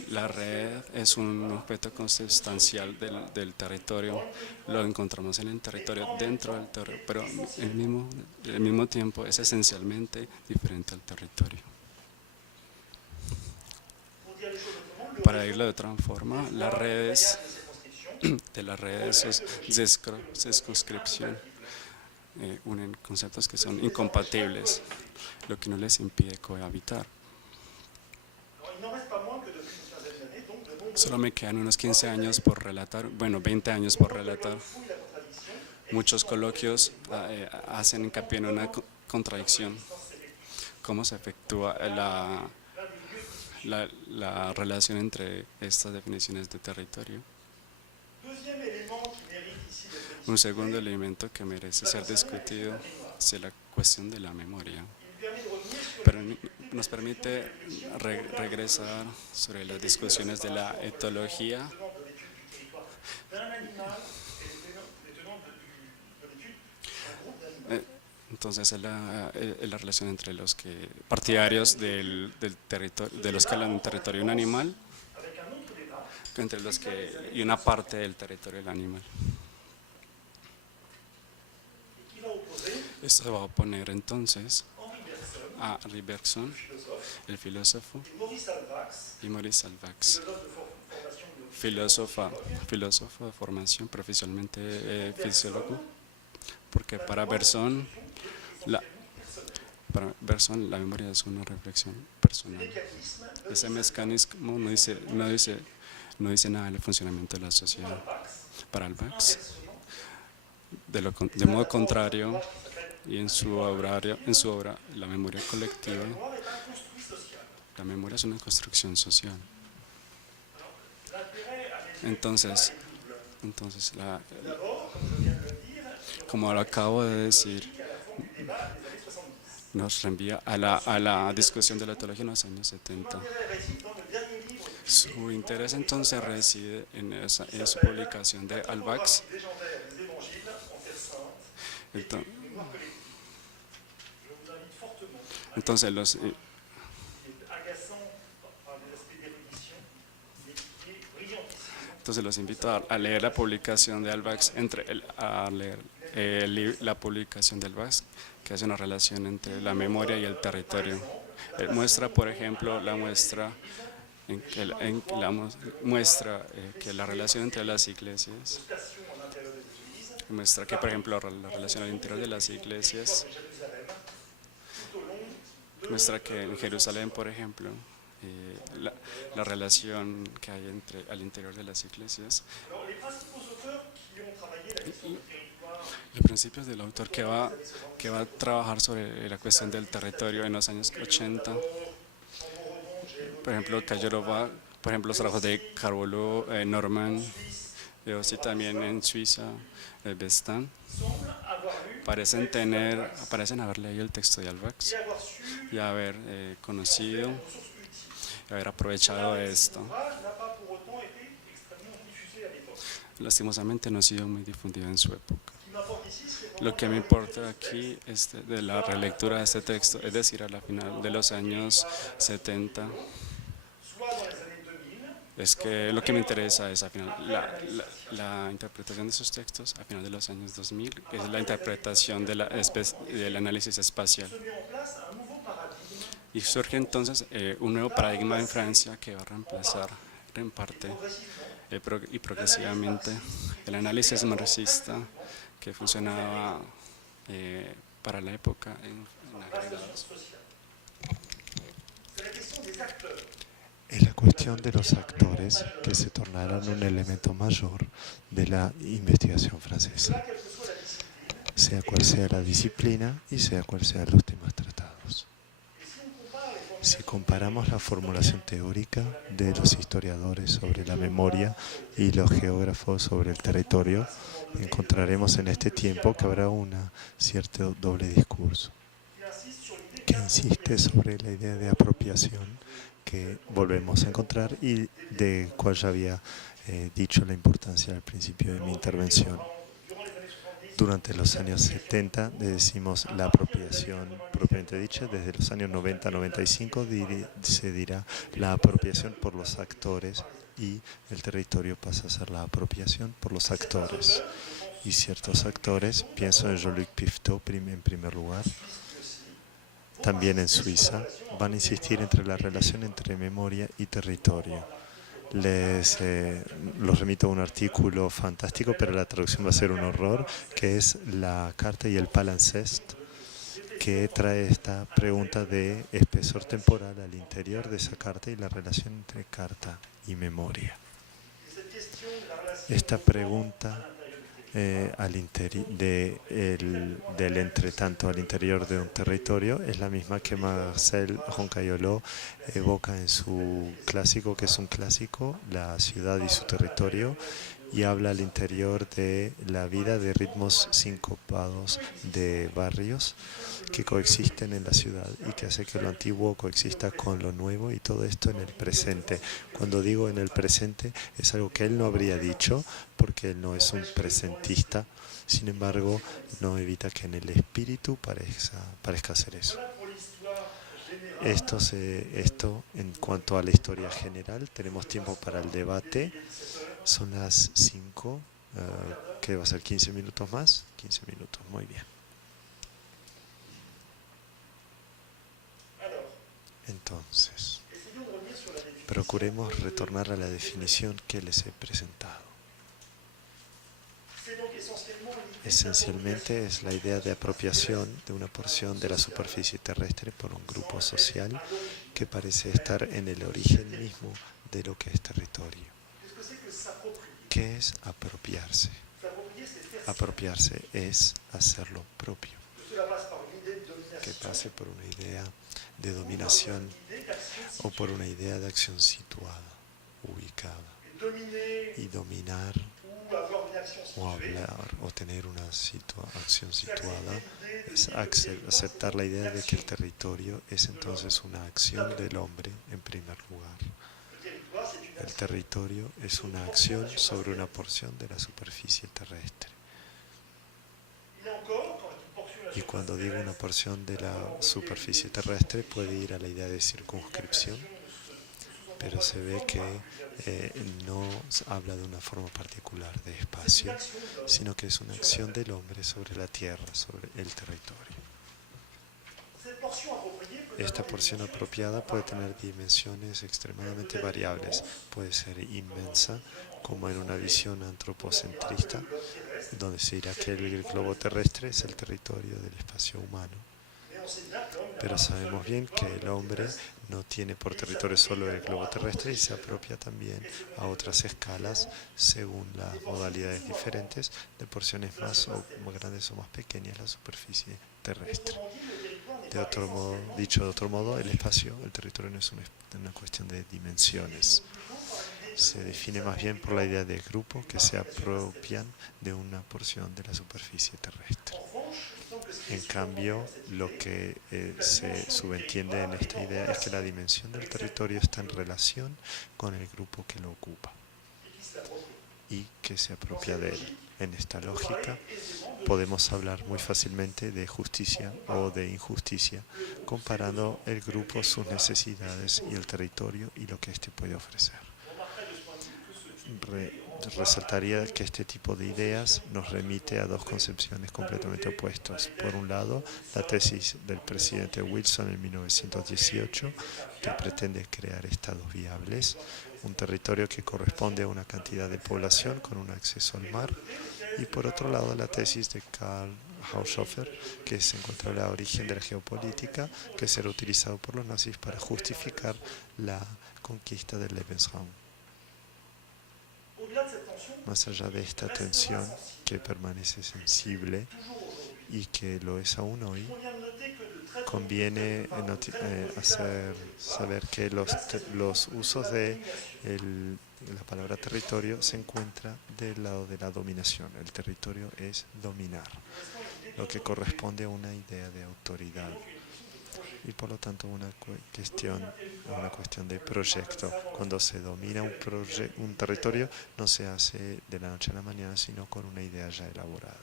La red es un objeto consustancial del territorio, lo encontramos en el territorio, dentro del territorio, pero al mismo tiempo es esencialmente diferente al territorio. Para irlo de otra forma, las redes de circunscripción unen conceptos que son incompatibles, lo que no les impide cohabitar. Solo me quedan unos 15 años por relatar, bueno, 20 años por relatar. Muchos coloquios hacen hincapié en una contradicción. ¿Cómo se efectúa la relación entre estas definiciones de territorio? Un segundo elemento que merece ser discutido es la cuestión de la memoria. Pero nos permite regresar sobre las discusiones de la etología entonces es la relación entre los partidarios del territorio, de los que hablan de un territorio un animal, entre los y una parte del territorio del animal. Esto se va a oponer entonces a Henri Bergson, el filósofo, y Maurice Salvax, filósofo de formación, profesionalmente fisiólogo, porque para Bergson la memoria es una reflexión personal. Ese mecanismo no dice nada del funcionamiento de la sociedad. Para Salvax, de modo contrario, y en su obra La memoria colectiva, la memoria es una construcción social. Entonces como lo acabo de decir, nos reenvía a la discusión de la etología en los años 70. Su interés entonces reside en su publicación de Salvax. Entonces los invito a leer la publicación de Salvax, la publicación de Salvax, que hace una relación entre la memoria y el territorio. Muestra, por ejemplo, que la relación entre las iglesias, muestra que, por ejemplo, la relación al interior de las iglesias, muestra que en Jerusalén, por ejemplo, la relación que hay al interior de las iglesias. Los principios del autor que va a trabajar sobre la cuestión del territorio en los años 80, por ejemplo, Cayorova, por ejemplo, los trabajos de Carvalho, Norman, y también en Suiza, Bestan, parecen haber leído el texto de Salvax y haber conocido y haber aprovechado esto. Lastimosamente no ha sido muy difundido en su época. Lo que me importa aquí de la relectura de este texto, es decir, a la final de los años 70, es que lo que me interesa es al final, la interpretación de esos textos a final de los años 2000, es la interpretación del análisis espacial. Y surge entonces un nuevo paradigma en Francia que va a reemplazar en parte y progresivamente el análisis marxista que funcionaba para la época en agregados. Es la cuestión de los actores que se tornarán un elemento mayor de la investigación francesa, sea cual sea la disciplina y sea cual sean los temas tratados. Si comparamos la formulación teórica de los historiadores sobre la memoria y los geógrafos sobre el territorio, encontraremos en este tiempo que habrá un cierto doble discurso, que insiste sobre la idea de apropiación que volvemos a encontrar y de cual ya había dicho la importancia al principio de mi intervención. Durante los años 70 decimos la apropiación propiamente dicha, desde los años 90-95 se dirá la apropiación por los actores y el territorio pasa a ser la apropiación por los actores. Y ciertos actores, pienso en Jean-Luc Pifto en primer lugar, también en Suiza, van a insistir entre la relación entre memoria y territorio. Los remito a un artículo fantástico, pero la traducción va a ser un horror, que es la carta y el palimpseste, que trae esta pregunta de espesor temporal al interior de esa carta y la relación entre carta y memoria. Esta pregunta del entretanto al interior de un territorio es la misma que Marcel Roncaillolot evoca en su clásico, que es un clásico, La ciudad y su territorio, y habla al interior de la vida de ritmos sincopados de barrios que coexisten en la ciudad y que hace que lo antiguo coexista con lo nuevo, y todo esto en el presente. Cuando digo en el presente es algo que él no habría dicho porque él no es un presentista, sin embargo no evita que en el espíritu parezca ser eso. Esto en cuanto a la historia general. Tenemos tiempo para el debate. Son las 5, ¿qué va a ser? 15 minutos más. 15 minutos, muy bien. Entonces, procuremos retornar a la definición que les he presentado. Esencialmente es la idea de apropiación de una porción de la superficie terrestre por un grupo social que parece estar en el origen mismo de lo que es territorio. ¿Qué es apropiarse? Apropiarse es hacerlo propio, que pase por una idea de dominación o por una idea de acción situada, ubicada. Y dominar o hablar o tener una acción situada es aceptar la idea de que el territorio es entonces una acción del hombre en primer lugar. El territorio es una acción sobre una porción de la superficie terrestre. Y cuando digo una porción de la superficie terrestre puede ir a la idea de circunscripción, pero se ve que no habla de una forma particular de espacio, sino que es una acción del hombre sobre la tierra, sobre el territorio. Esta porción apropiada puede tener dimensiones extremadamente variables. Puede ser inmensa, como en una visión antropocentrista, donde se dirá que el globo terrestre es el territorio del espacio humano. Pero sabemos bien que el hombre no tiene por territorio solo el globo terrestre y se apropia también a otras escalas según las modalidades diferentes de porciones más grandes o más pequeñas de la superficie terrestre. Dicho de otro modo, el espacio, el territorio no es una cuestión de dimensiones. Se define más bien por la idea de grupo que se apropian de una porción de la superficie terrestre. En cambio, lo que se subentiende en esta idea es que la dimensión del territorio está en relación con el grupo que lo ocupa y que se apropia de él. En esta lógica, podemos hablar muy fácilmente de justicia o de injusticia, comparando el grupo, sus necesidades y el territorio y lo que éste puede ofrecer. Resaltaría que este tipo de ideas nos remite a dos concepciones completamente opuestas. Por un lado, la tesis del presidente Wilson en 1918, que pretende crear estados viables, un territorio que corresponde a una cantidad de población con un acceso al mar, y por otro lado la tesis de Karl Haushofer, que se encuentra el origen de la geopolítica, que será utilizado por los nazis para justificar la conquista del Lebensraum. Más allá de esta tensión que permanece sensible y que lo es aún hoy, conviene hacer saber que los usos de la palabra territorio se encuentra del lado de la dominación. El territorio es dominar, lo que corresponde a una idea de autoridad y por lo tanto una cuestión de proyecto. Cuando se domina un territorio no se hace de la noche a la mañana, sino con una idea ya elaborada.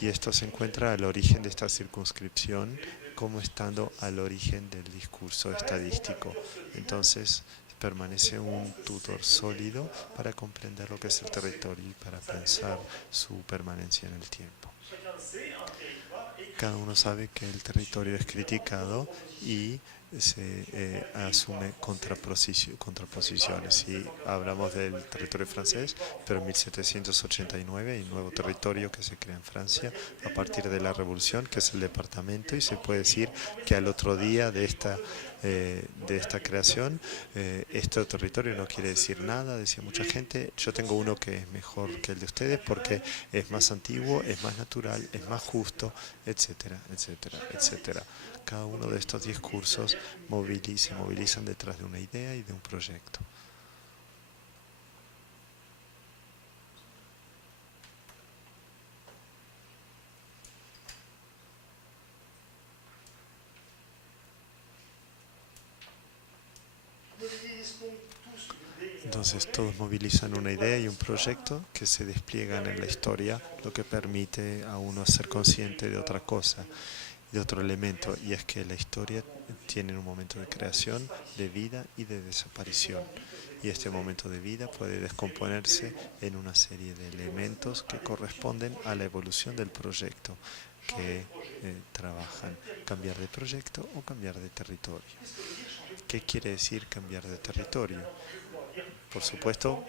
Y esto se encuentra al origen de esta circunscripción como estando al origen del discurso estadístico. Entonces permanece un tutor sólido para comprender lo que es el territorio y para pensar su permanencia en el tiempo. Cada uno sabe que el territorio es criticado y se asume contraposiciones. Si hablamos del territorio francés, pero en 1789 hay un nuevo territorio que se crea en Francia a partir de la Revolución, que es el departamento, y se puede decir que al otro día de esta creación, este territorio no quiere decir nada, decía mucha gente. Yo tengo uno que es mejor que el de ustedes porque es más antiguo, es más natural, es más justo, etcétera, etcétera, etcétera. Cada uno de estos discursos se movilizan detrás de una idea y de un proyecto. Entonces todos movilizan una idea y un proyecto que se despliegan en la historia, lo que permite a uno ser consciente de otra cosa, de otro elemento, y es que la historia tiene un momento de creación, de vida y de desaparición. Y este momento de vida puede descomponerse en una serie de elementos que corresponden a la evolución del proyecto que trabajan. Cambiar de proyecto o cambiar de territorio. ¿Qué quiere decir cambiar de territorio? Por supuesto,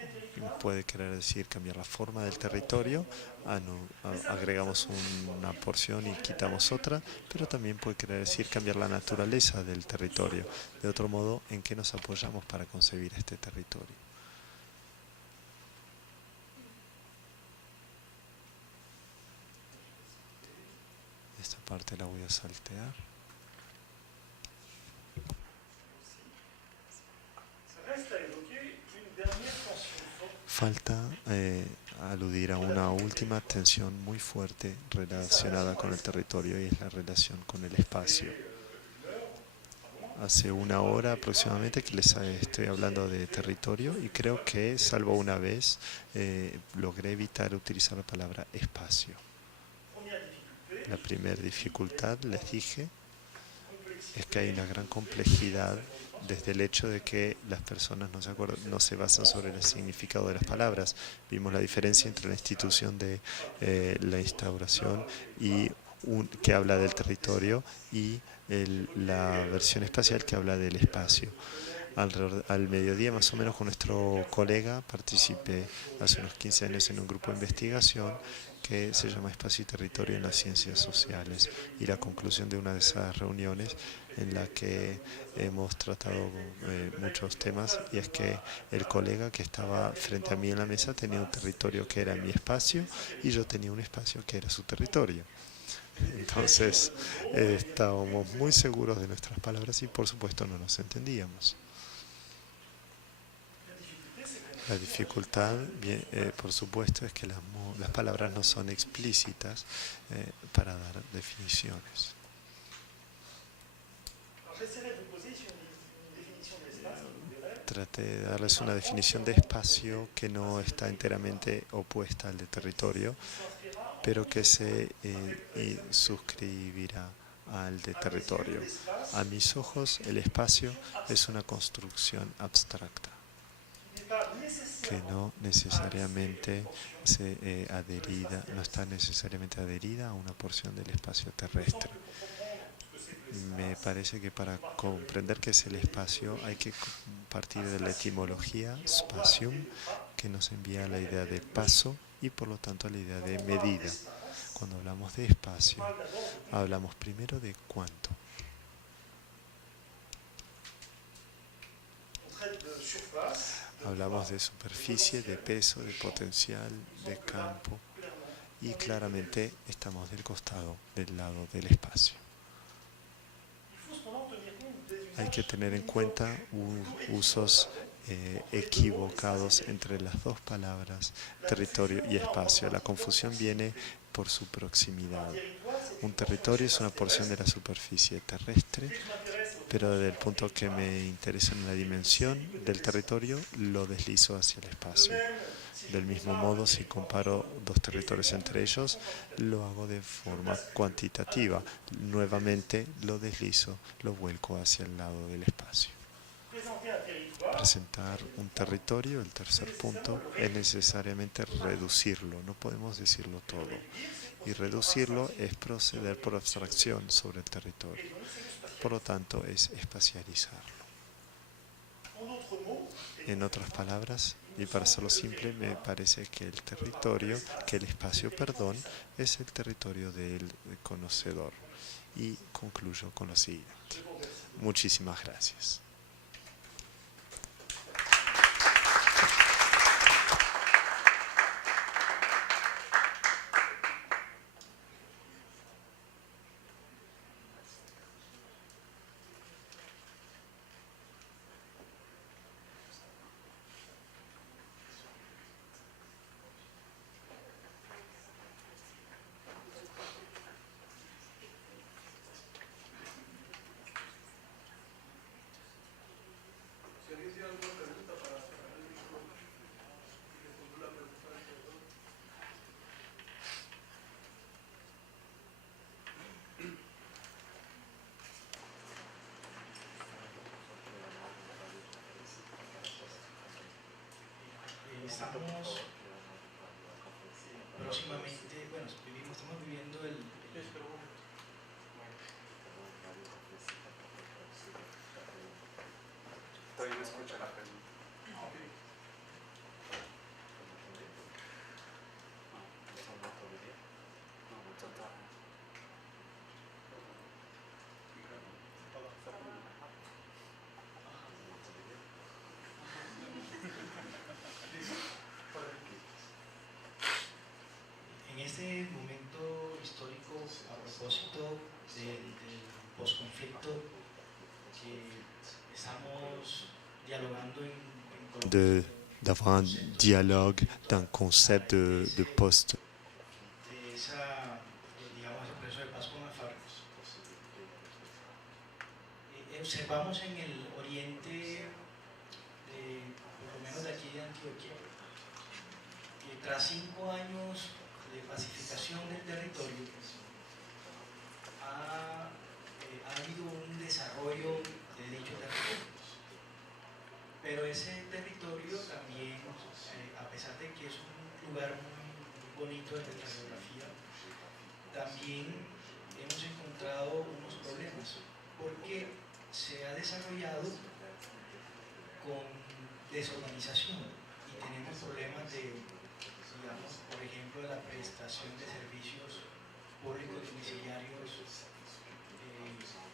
puede querer decir cambiar la forma del territorio, agregamos una porción y quitamos otra, pero también puede querer decir cambiar la naturaleza del territorio, de otro modo, en qué nos apoyamos para concebir este territorio. Esta parte la voy a saltear. Falta aludir a una última tensión muy fuerte relacionada con el territorio, y es la relación con el espacio. Hace una hora aproximadamente que les estoy hablando de territorio, y creo que, salvo una vez, logré evitar utilizar la palabra espacio. La primera dificultad, les dije, es que hay una gran complejidad desde el hecho de que las personas no se basan sobre el significado de las palabras. Vimos la diferencia entre la institución de la instauración y que habla del territorio y la versión espacial que habla del espacio. Al mediodía más o menos con nuestro colega participé hace unos 15 años en un grupo de investigación que se llama Espacio y Territorio en las Ciencias Sociales, y la conclusión de una de esas reuniones en la que hemos tratado muchos temas, y es que el colega que estaba frente a mí en la mesa tenía un territorio que era mi espacio y yo tenía un espacio que era su territorio. Entonces estábamos muy seguros de nuestras palabras y por supuesto no nos entendíamos. La dificultad, por supuesto, es que las palabras no son explícitas para dar definiciones. Traté de darles una definición de espacio que no está enteramente opuesta al de territorio, pero que se suscribirá al de territorio. A mis ojos, el espacio es una construcción abstracta que no necesariamente no está necesariamente adherida a una porción del espacio terrestre. Me parece que para comprender qué es el espacio hay que partir de la etimología spatium, que nos envía a la idea de paso y por lo tanto a la idea de medida. Cuando hablamos de espacio, hablamos primero de cuánto. Hablamos de superficie, de peso, de potencial, de campo, y claramente estamos del lado del espacio. Hay que tener en cuenta usos equivocados entre las dos palabras territorio y espacio. La confusión viene por su proximidad. Un territorio es una porción de la superficie terrestre pero desde el punto que me interesa en la dimensión del territorio, lo deslizo hacia el espacio. Del mismo modo, si comparo dos territorios entre ellos, lo hago de forma cuantitativa. Nuevamente lo deslizo, lo vuelco hacia el lado del espacio. Presentar un territorio, el tercer punto, es necesariamente reducirlo. No podemos decirlo todo. Y reducirlo es proceder por abstracción sobre el territorio. Por lo tanto, es espacializarlo. En otras palabras, y para hacerlo simple, me parece que el territorio, que el espacio, perdón, es el territorio del conocedor. Y concluyo con lo siguiente. Muchísimas gracias. Estamos próximamente, bueno, estamos viviendo el... Todavía no escucha la pregunta. En este momento histórico, a propósito del posconflicto que estamos dialogando en Colombia, D'avoir un dialogue, d'un concept de post. de esa, digamos, ese proceso de paz con la FARC. Observamos en el oriente, por lo menos de aquí de Antioquia, que tras 5 años de pacificación del territorio, ha habido un desarrollo de dicho territorio. Pero ese territorio también, a pesar de que es un lugar muy bonito de nuestra geografía, también hemos encontrado unos problemas, porque se ha desarrollado con desorganización y tenemos problemas de, digamos, por ejemplo, de la prestación de servicios públicos domiciliarios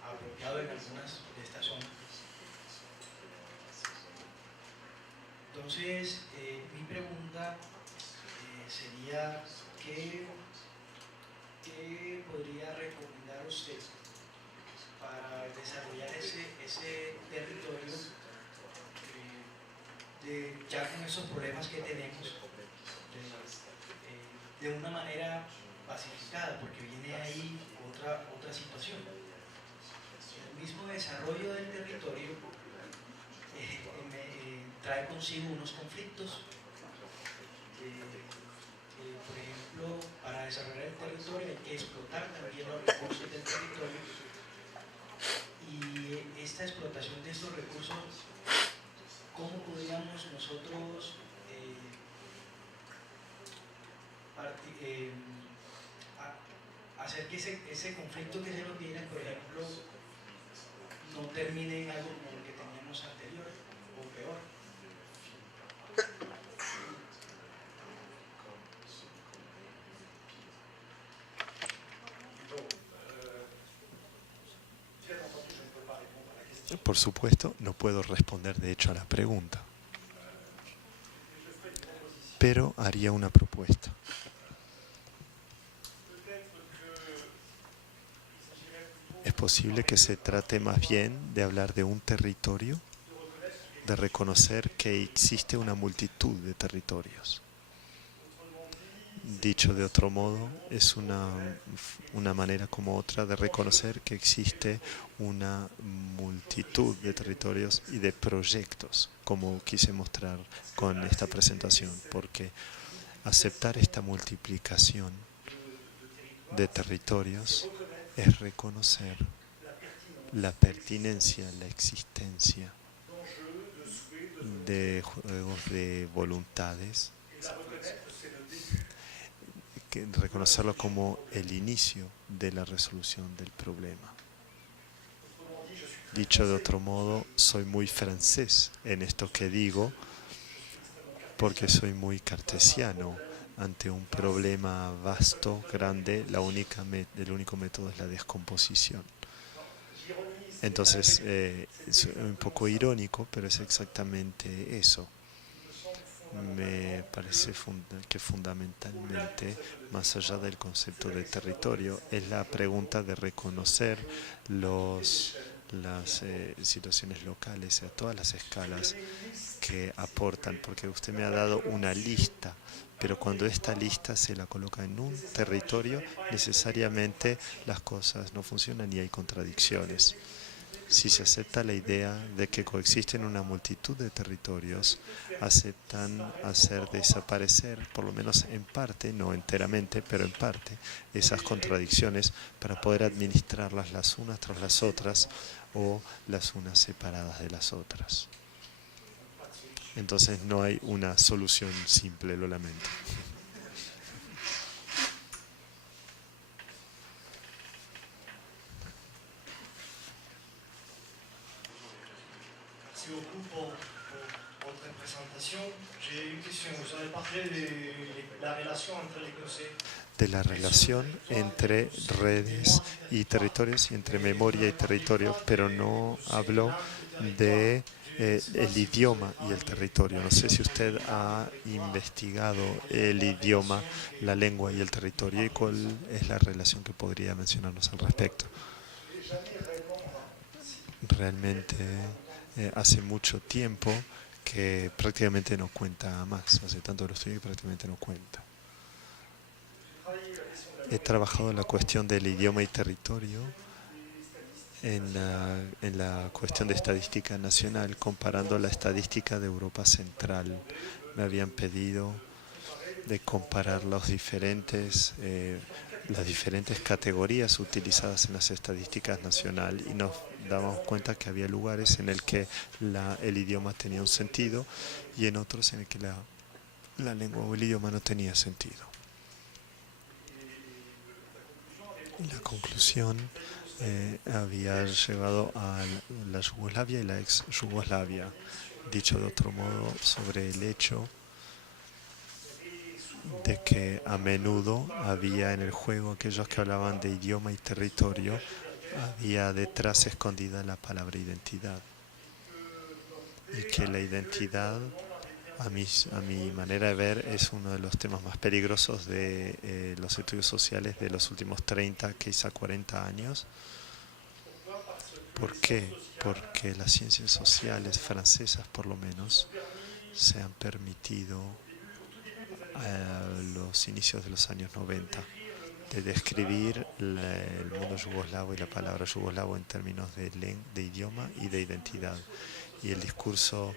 apropiados en algunas de estas zonas. Entonces, mi pregunta sería, ¿qué podría recomendar usted para desarrollar ese territorio ya con esos problemas que tenemos de una manera pacificada? Porque viene ahí otra situación. El mismo desarrollo del territorio trae consigo unos conflictos. Por ejemplo, para desarrollar el territorio hay que explotar también los recursos del territorio, y esta explotación de estos recursos, ¿cómo podríamos nosotros hacer que ese conflicto que se nos viene, por ejemplo, no termine en algo como lo que teníamos anterior o peor? Por supuesto, no puedo responder de hecho a la pregunta, pero haría una propuesta. ¿Es posible que se trate más bien de hablar de un territorio, de reconocer que existe una multitud de territorios? Dicho de otro modo, es una manera como otra de reconocer que existe una multitud de territorios y de proyectos, como quise mostrar con esta presentación, porque aceptar esta multiplicación de territorios es reconocer la pertinencia, la existencia de juegos de voluntades, reconocerlo como el inicio de la resolución del problema. Dicho de otro modo, soy muy francés en esto que digo, porque soy muy cartesiano. Ante un problema vasto, grande, el único método es la descomposición. Entonces, es un poco irónico, pero es exactamente eso. Me parece que fundamentalmente, más allá del concepto de territorio, es la pregunta de reconocer las situaciones locales a todas las escalas que aportan, porque usted me ha dado una lista, pero cuando esta lista se la coloca en un territorio, necesariamente las cosas no funcionan y hay contradicciones. Si se acepta la idea de que coexisten una multitud de territorios, aceptan hacer desaparecer, por lo menos en parte, no enteramente, pero en parte, esas contradicciones para poder administrarlas las unas tras las otras o las unas separadas de las otras. Entonces no hay una solución simple, lo lamento. Merci beaucoup pour votre présentation. J'ai une question. Vous avez parlé de la relation entre les concepts. De la relación entre redes y territorios y entre memoria y territorio, pero no habló de el idioma y el territorio. No sé si usted ha investigado el idioma, la lengua y el territorio y cuál es la relación que podría mencionarnos al respecto. Realmente hace mucho tiempo que prácticamente no cuenta más. Hace tanto lo estudio que prácticamente no cuenta. He trabajado en la cuestión del idioma y territorio, en la cuestión de estadística nacional, comparando la estadística de Europa Central. Me habían pedido de comparar las diferentes categorías utilizadas en las estadísticas nacionales y nos dábamos cuenta que había lugares en el que el idioma tenía un sentido y en otros en el que la lengua o el idioma no tenía sentido. La conclusión había llevado a la Yugoslavia y la ex-Yugoslavia. Dicho de otro modo, sobre el hecho de que a menudo había en el juego aquellos que hablaban de idioma y territorio, había detrás escondida la palabra identidad. Y que la identidad, a mi manera de ver, es uno de los temas más peligrosos de los estudios sociales de los últimos 30, quizá 40 años. ¿Por qué? Porque las ciencias sociales francesas, por lo menos, se han permitido a los inicios de los años 90 de describir el mundo yugoslavo y la palabra yugoslavo en términos de idioma y de identidad. Y el discurso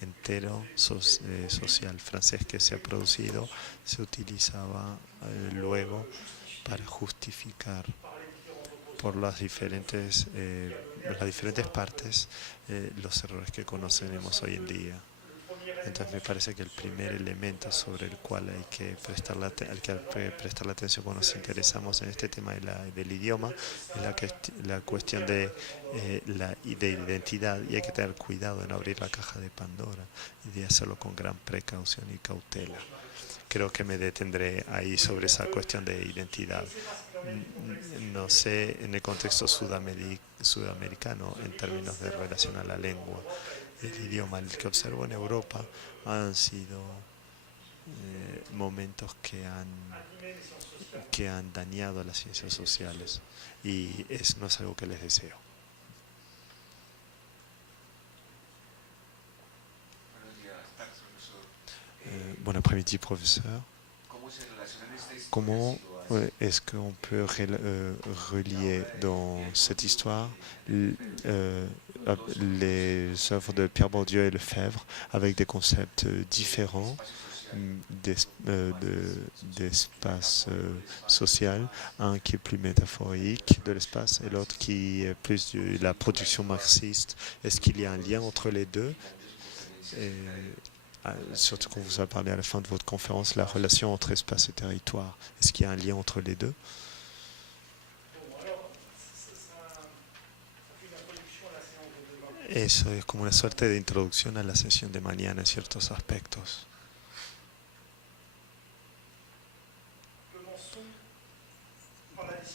entero social francés que se ha producido se utilizaba luego para justificar por las diferentes partes los errores que conocemos hoy en día. Entonces me parece que el primer elemento sobre el cual hay que prestarle atención cuando nos interesamos en este tema del idioma es la cuestión de identidad, y hay que tener cuidado en abrir la caja de Pandora y de hacerlo con gran precaución y cautela. Creo que me detendré ahí sobre esa cuestión de identidad. No sé en el contexto sudamericano en términos de relación a la lengua. El idioma, el que observo en Europa, han sido momentos que han dañado las ciencias sociales y eso no es algo que les deseo. Bon après-midi, professeur. comment est-ce qu'on peut relier dans cette histoire les œuvres de Pierre Bourdieu et Lefebvre avec des concepts différents d'espace social, un qui est plus métaphorique de l'espace et l'autre qui est plus de la production marxiste. Est-ce qu'il y a un lien entre les deux? Et, surtout quand vous avez parlé à la fin de votre conférence, la relation entre espace et territoire. Est-ce qu'il y a un lien entre les deux? Eso es como una suerte de introducción a la sesión de mañana en ciertos aspectos.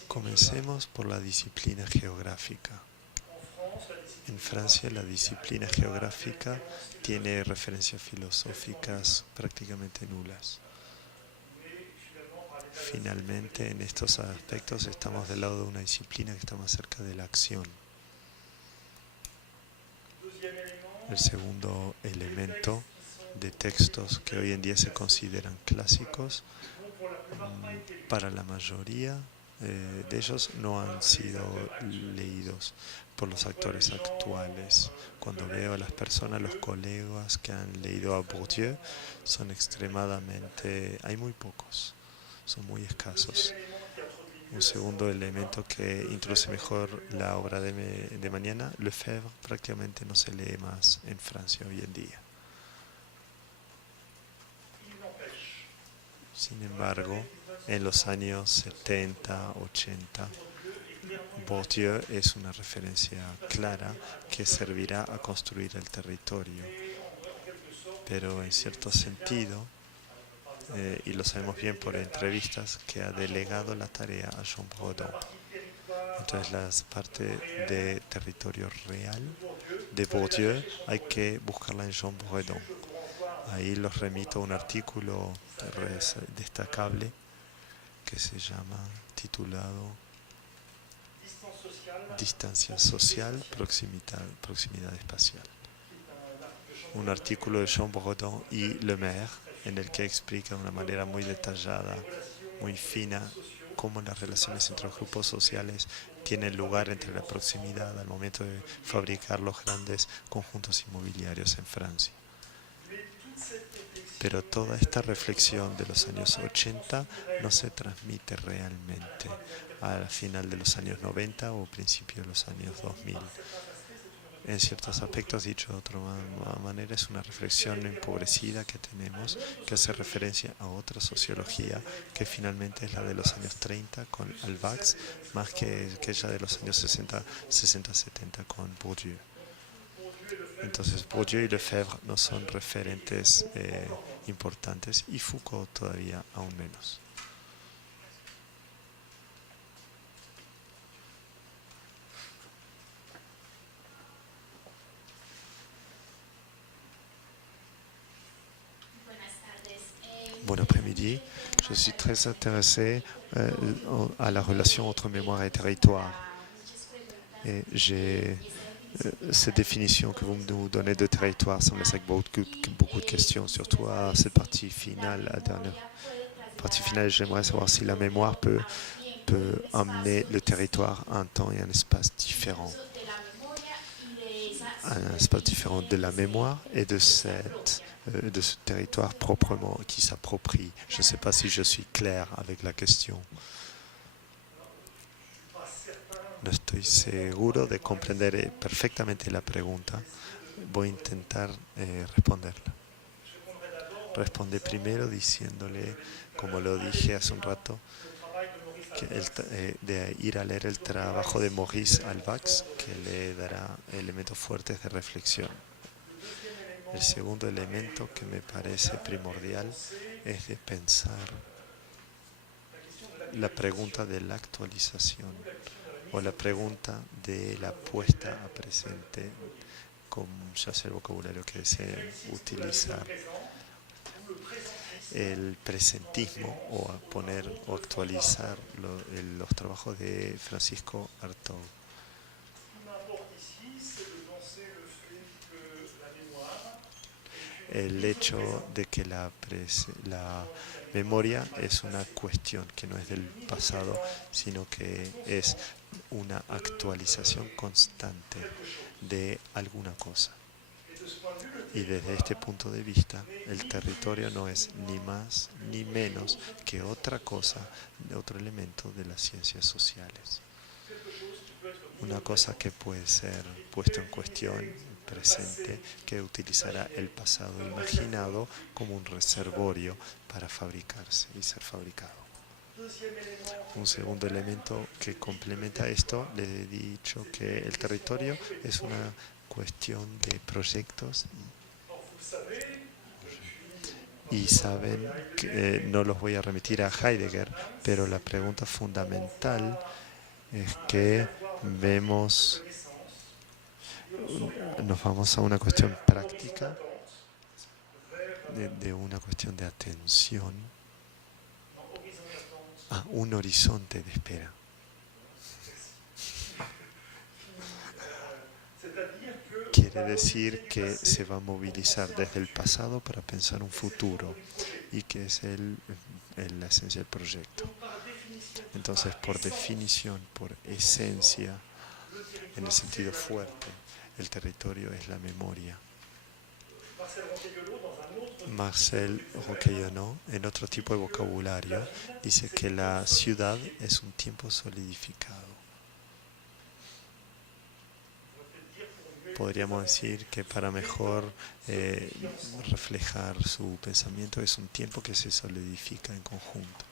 Comencemos por la disciplina geográfica. En Francia la disciplina geográfica tiene referencias filosóficas prácticamente nulas. Finalmente, en estos aspectos estamos del lado de una disciplina que está más cerca de la acción. El segundo elemento de textos que hoy en día se consideran clásicos, para la mayoría de ellos no han sido leídos por los actores actuales. Cuando veo a las personas, los colegas que han leído a Bourdieu, son extremadamente, hay muy pocos, son muy escasos. Un segundo elemento que introduce mejor la obra de mañana, Lefebvre prácticamente no se lee más en Francia hoy en día. Sin embargo, en los años 70, 80, Bourdieu es una referencia clara que servirá a construir el territorio. Pero en cierto sentido, y lo sabemos bien por entrevistas, que ha delegado la tarea a Jean Bredon. Entonces la parte de territorio real de Bourdieu hay que buscarla en Jean Bredon. Ahí los remito a un artículo destacable que se llama, titulado Distancia social, proximidad espacial. Un artículo de Jean Bredon y Lemaire en el que explica de una manera muy detallada, muy fina, cómo las relaciones entre los grupos sociales tienen lugar entre la proximidad al momento de fabricar los grandes conjuntos inmobiliarios en Francia. Pero toda esta reflexión de los años 80 no se transmite realmente al final de los años 90 o principio de los años 2000. En ciertos aspectos, dicho de otra manera, es una reflexión empobrecida que tenemos, que hace referencia a otra sociología que finalmente es la de los años 30 con Alvax, más que aquella de los años 60-70 con Bourdieu. Entonces Bourdieu y Lefebvre no son referentes importantes y Foucault todavía aún menos. Bon après-midi, je suis très intéressé à la relation entre mémoire et territoire. Et j'ai cette définition que vous nous donnez de territoire, ça me laisse avec beaucoup de questions, surtout à cette partie finale, la dernière partie finale. J'aimerais savoir si la mémoire peut amener le territoire à un temps et un espace différent. Un espace différent de la mémoire et de ce territoire proprement qui s'approprie. Je ne sais pas si je suis clair avec la question. No estoy seguro de comprender perfectamente la pregunta. Voy a intentar responderla. Responde primero diciéndole, como lo dije hace un rato, que de ir a leer el trabajo de Maurice Alvax, que le dará elementos fuertes de reflexión. El segundo elemento que me parece primordial es de pensar la pregunta de la actualización o la pregunta de la puesta a presente, como ya sea el vocabulario que deseen utilizar. El presentismo o a poner o actualizar los trabajos de Francisco Artaud. el hecho de que la memoria es una cuestión que no es del pasado, sino que es una actualización constante de alguna cosa. Y desde este punto de vista, el territorio no es ni más ni menos que otra cosa, otro elemento de las ciencias sociales. Una cosa que puede ser puesto en cuestión, presente, que utilizará el pasado imaginado como un reservorio para fabricarse y ser fabricado. Un segundo elemento que complementa esto, le he dicho que el territorio es una cuestión de proyectos y saben que no los voy a remitir a Heidegger, pero la pregunta fundamental es que nos vamos a una cuestión práctica, de una cuestión de atención a un horizonte de espera. Quiere decir que se va a movilizar desde el pasado para pensar un futuro, y que es la esencia del proyecto. Entonces, por definición, por esencia, en el sentido fuerte, el territorio es la memoria. Marcel Roqueillonneau, en otro tipo de vocabulario, dice que la ciudad es un tiempo solidificado. Podríamos decir que para mejor reflejar su pensamiento es un tiempo que se solidifica en conjunto.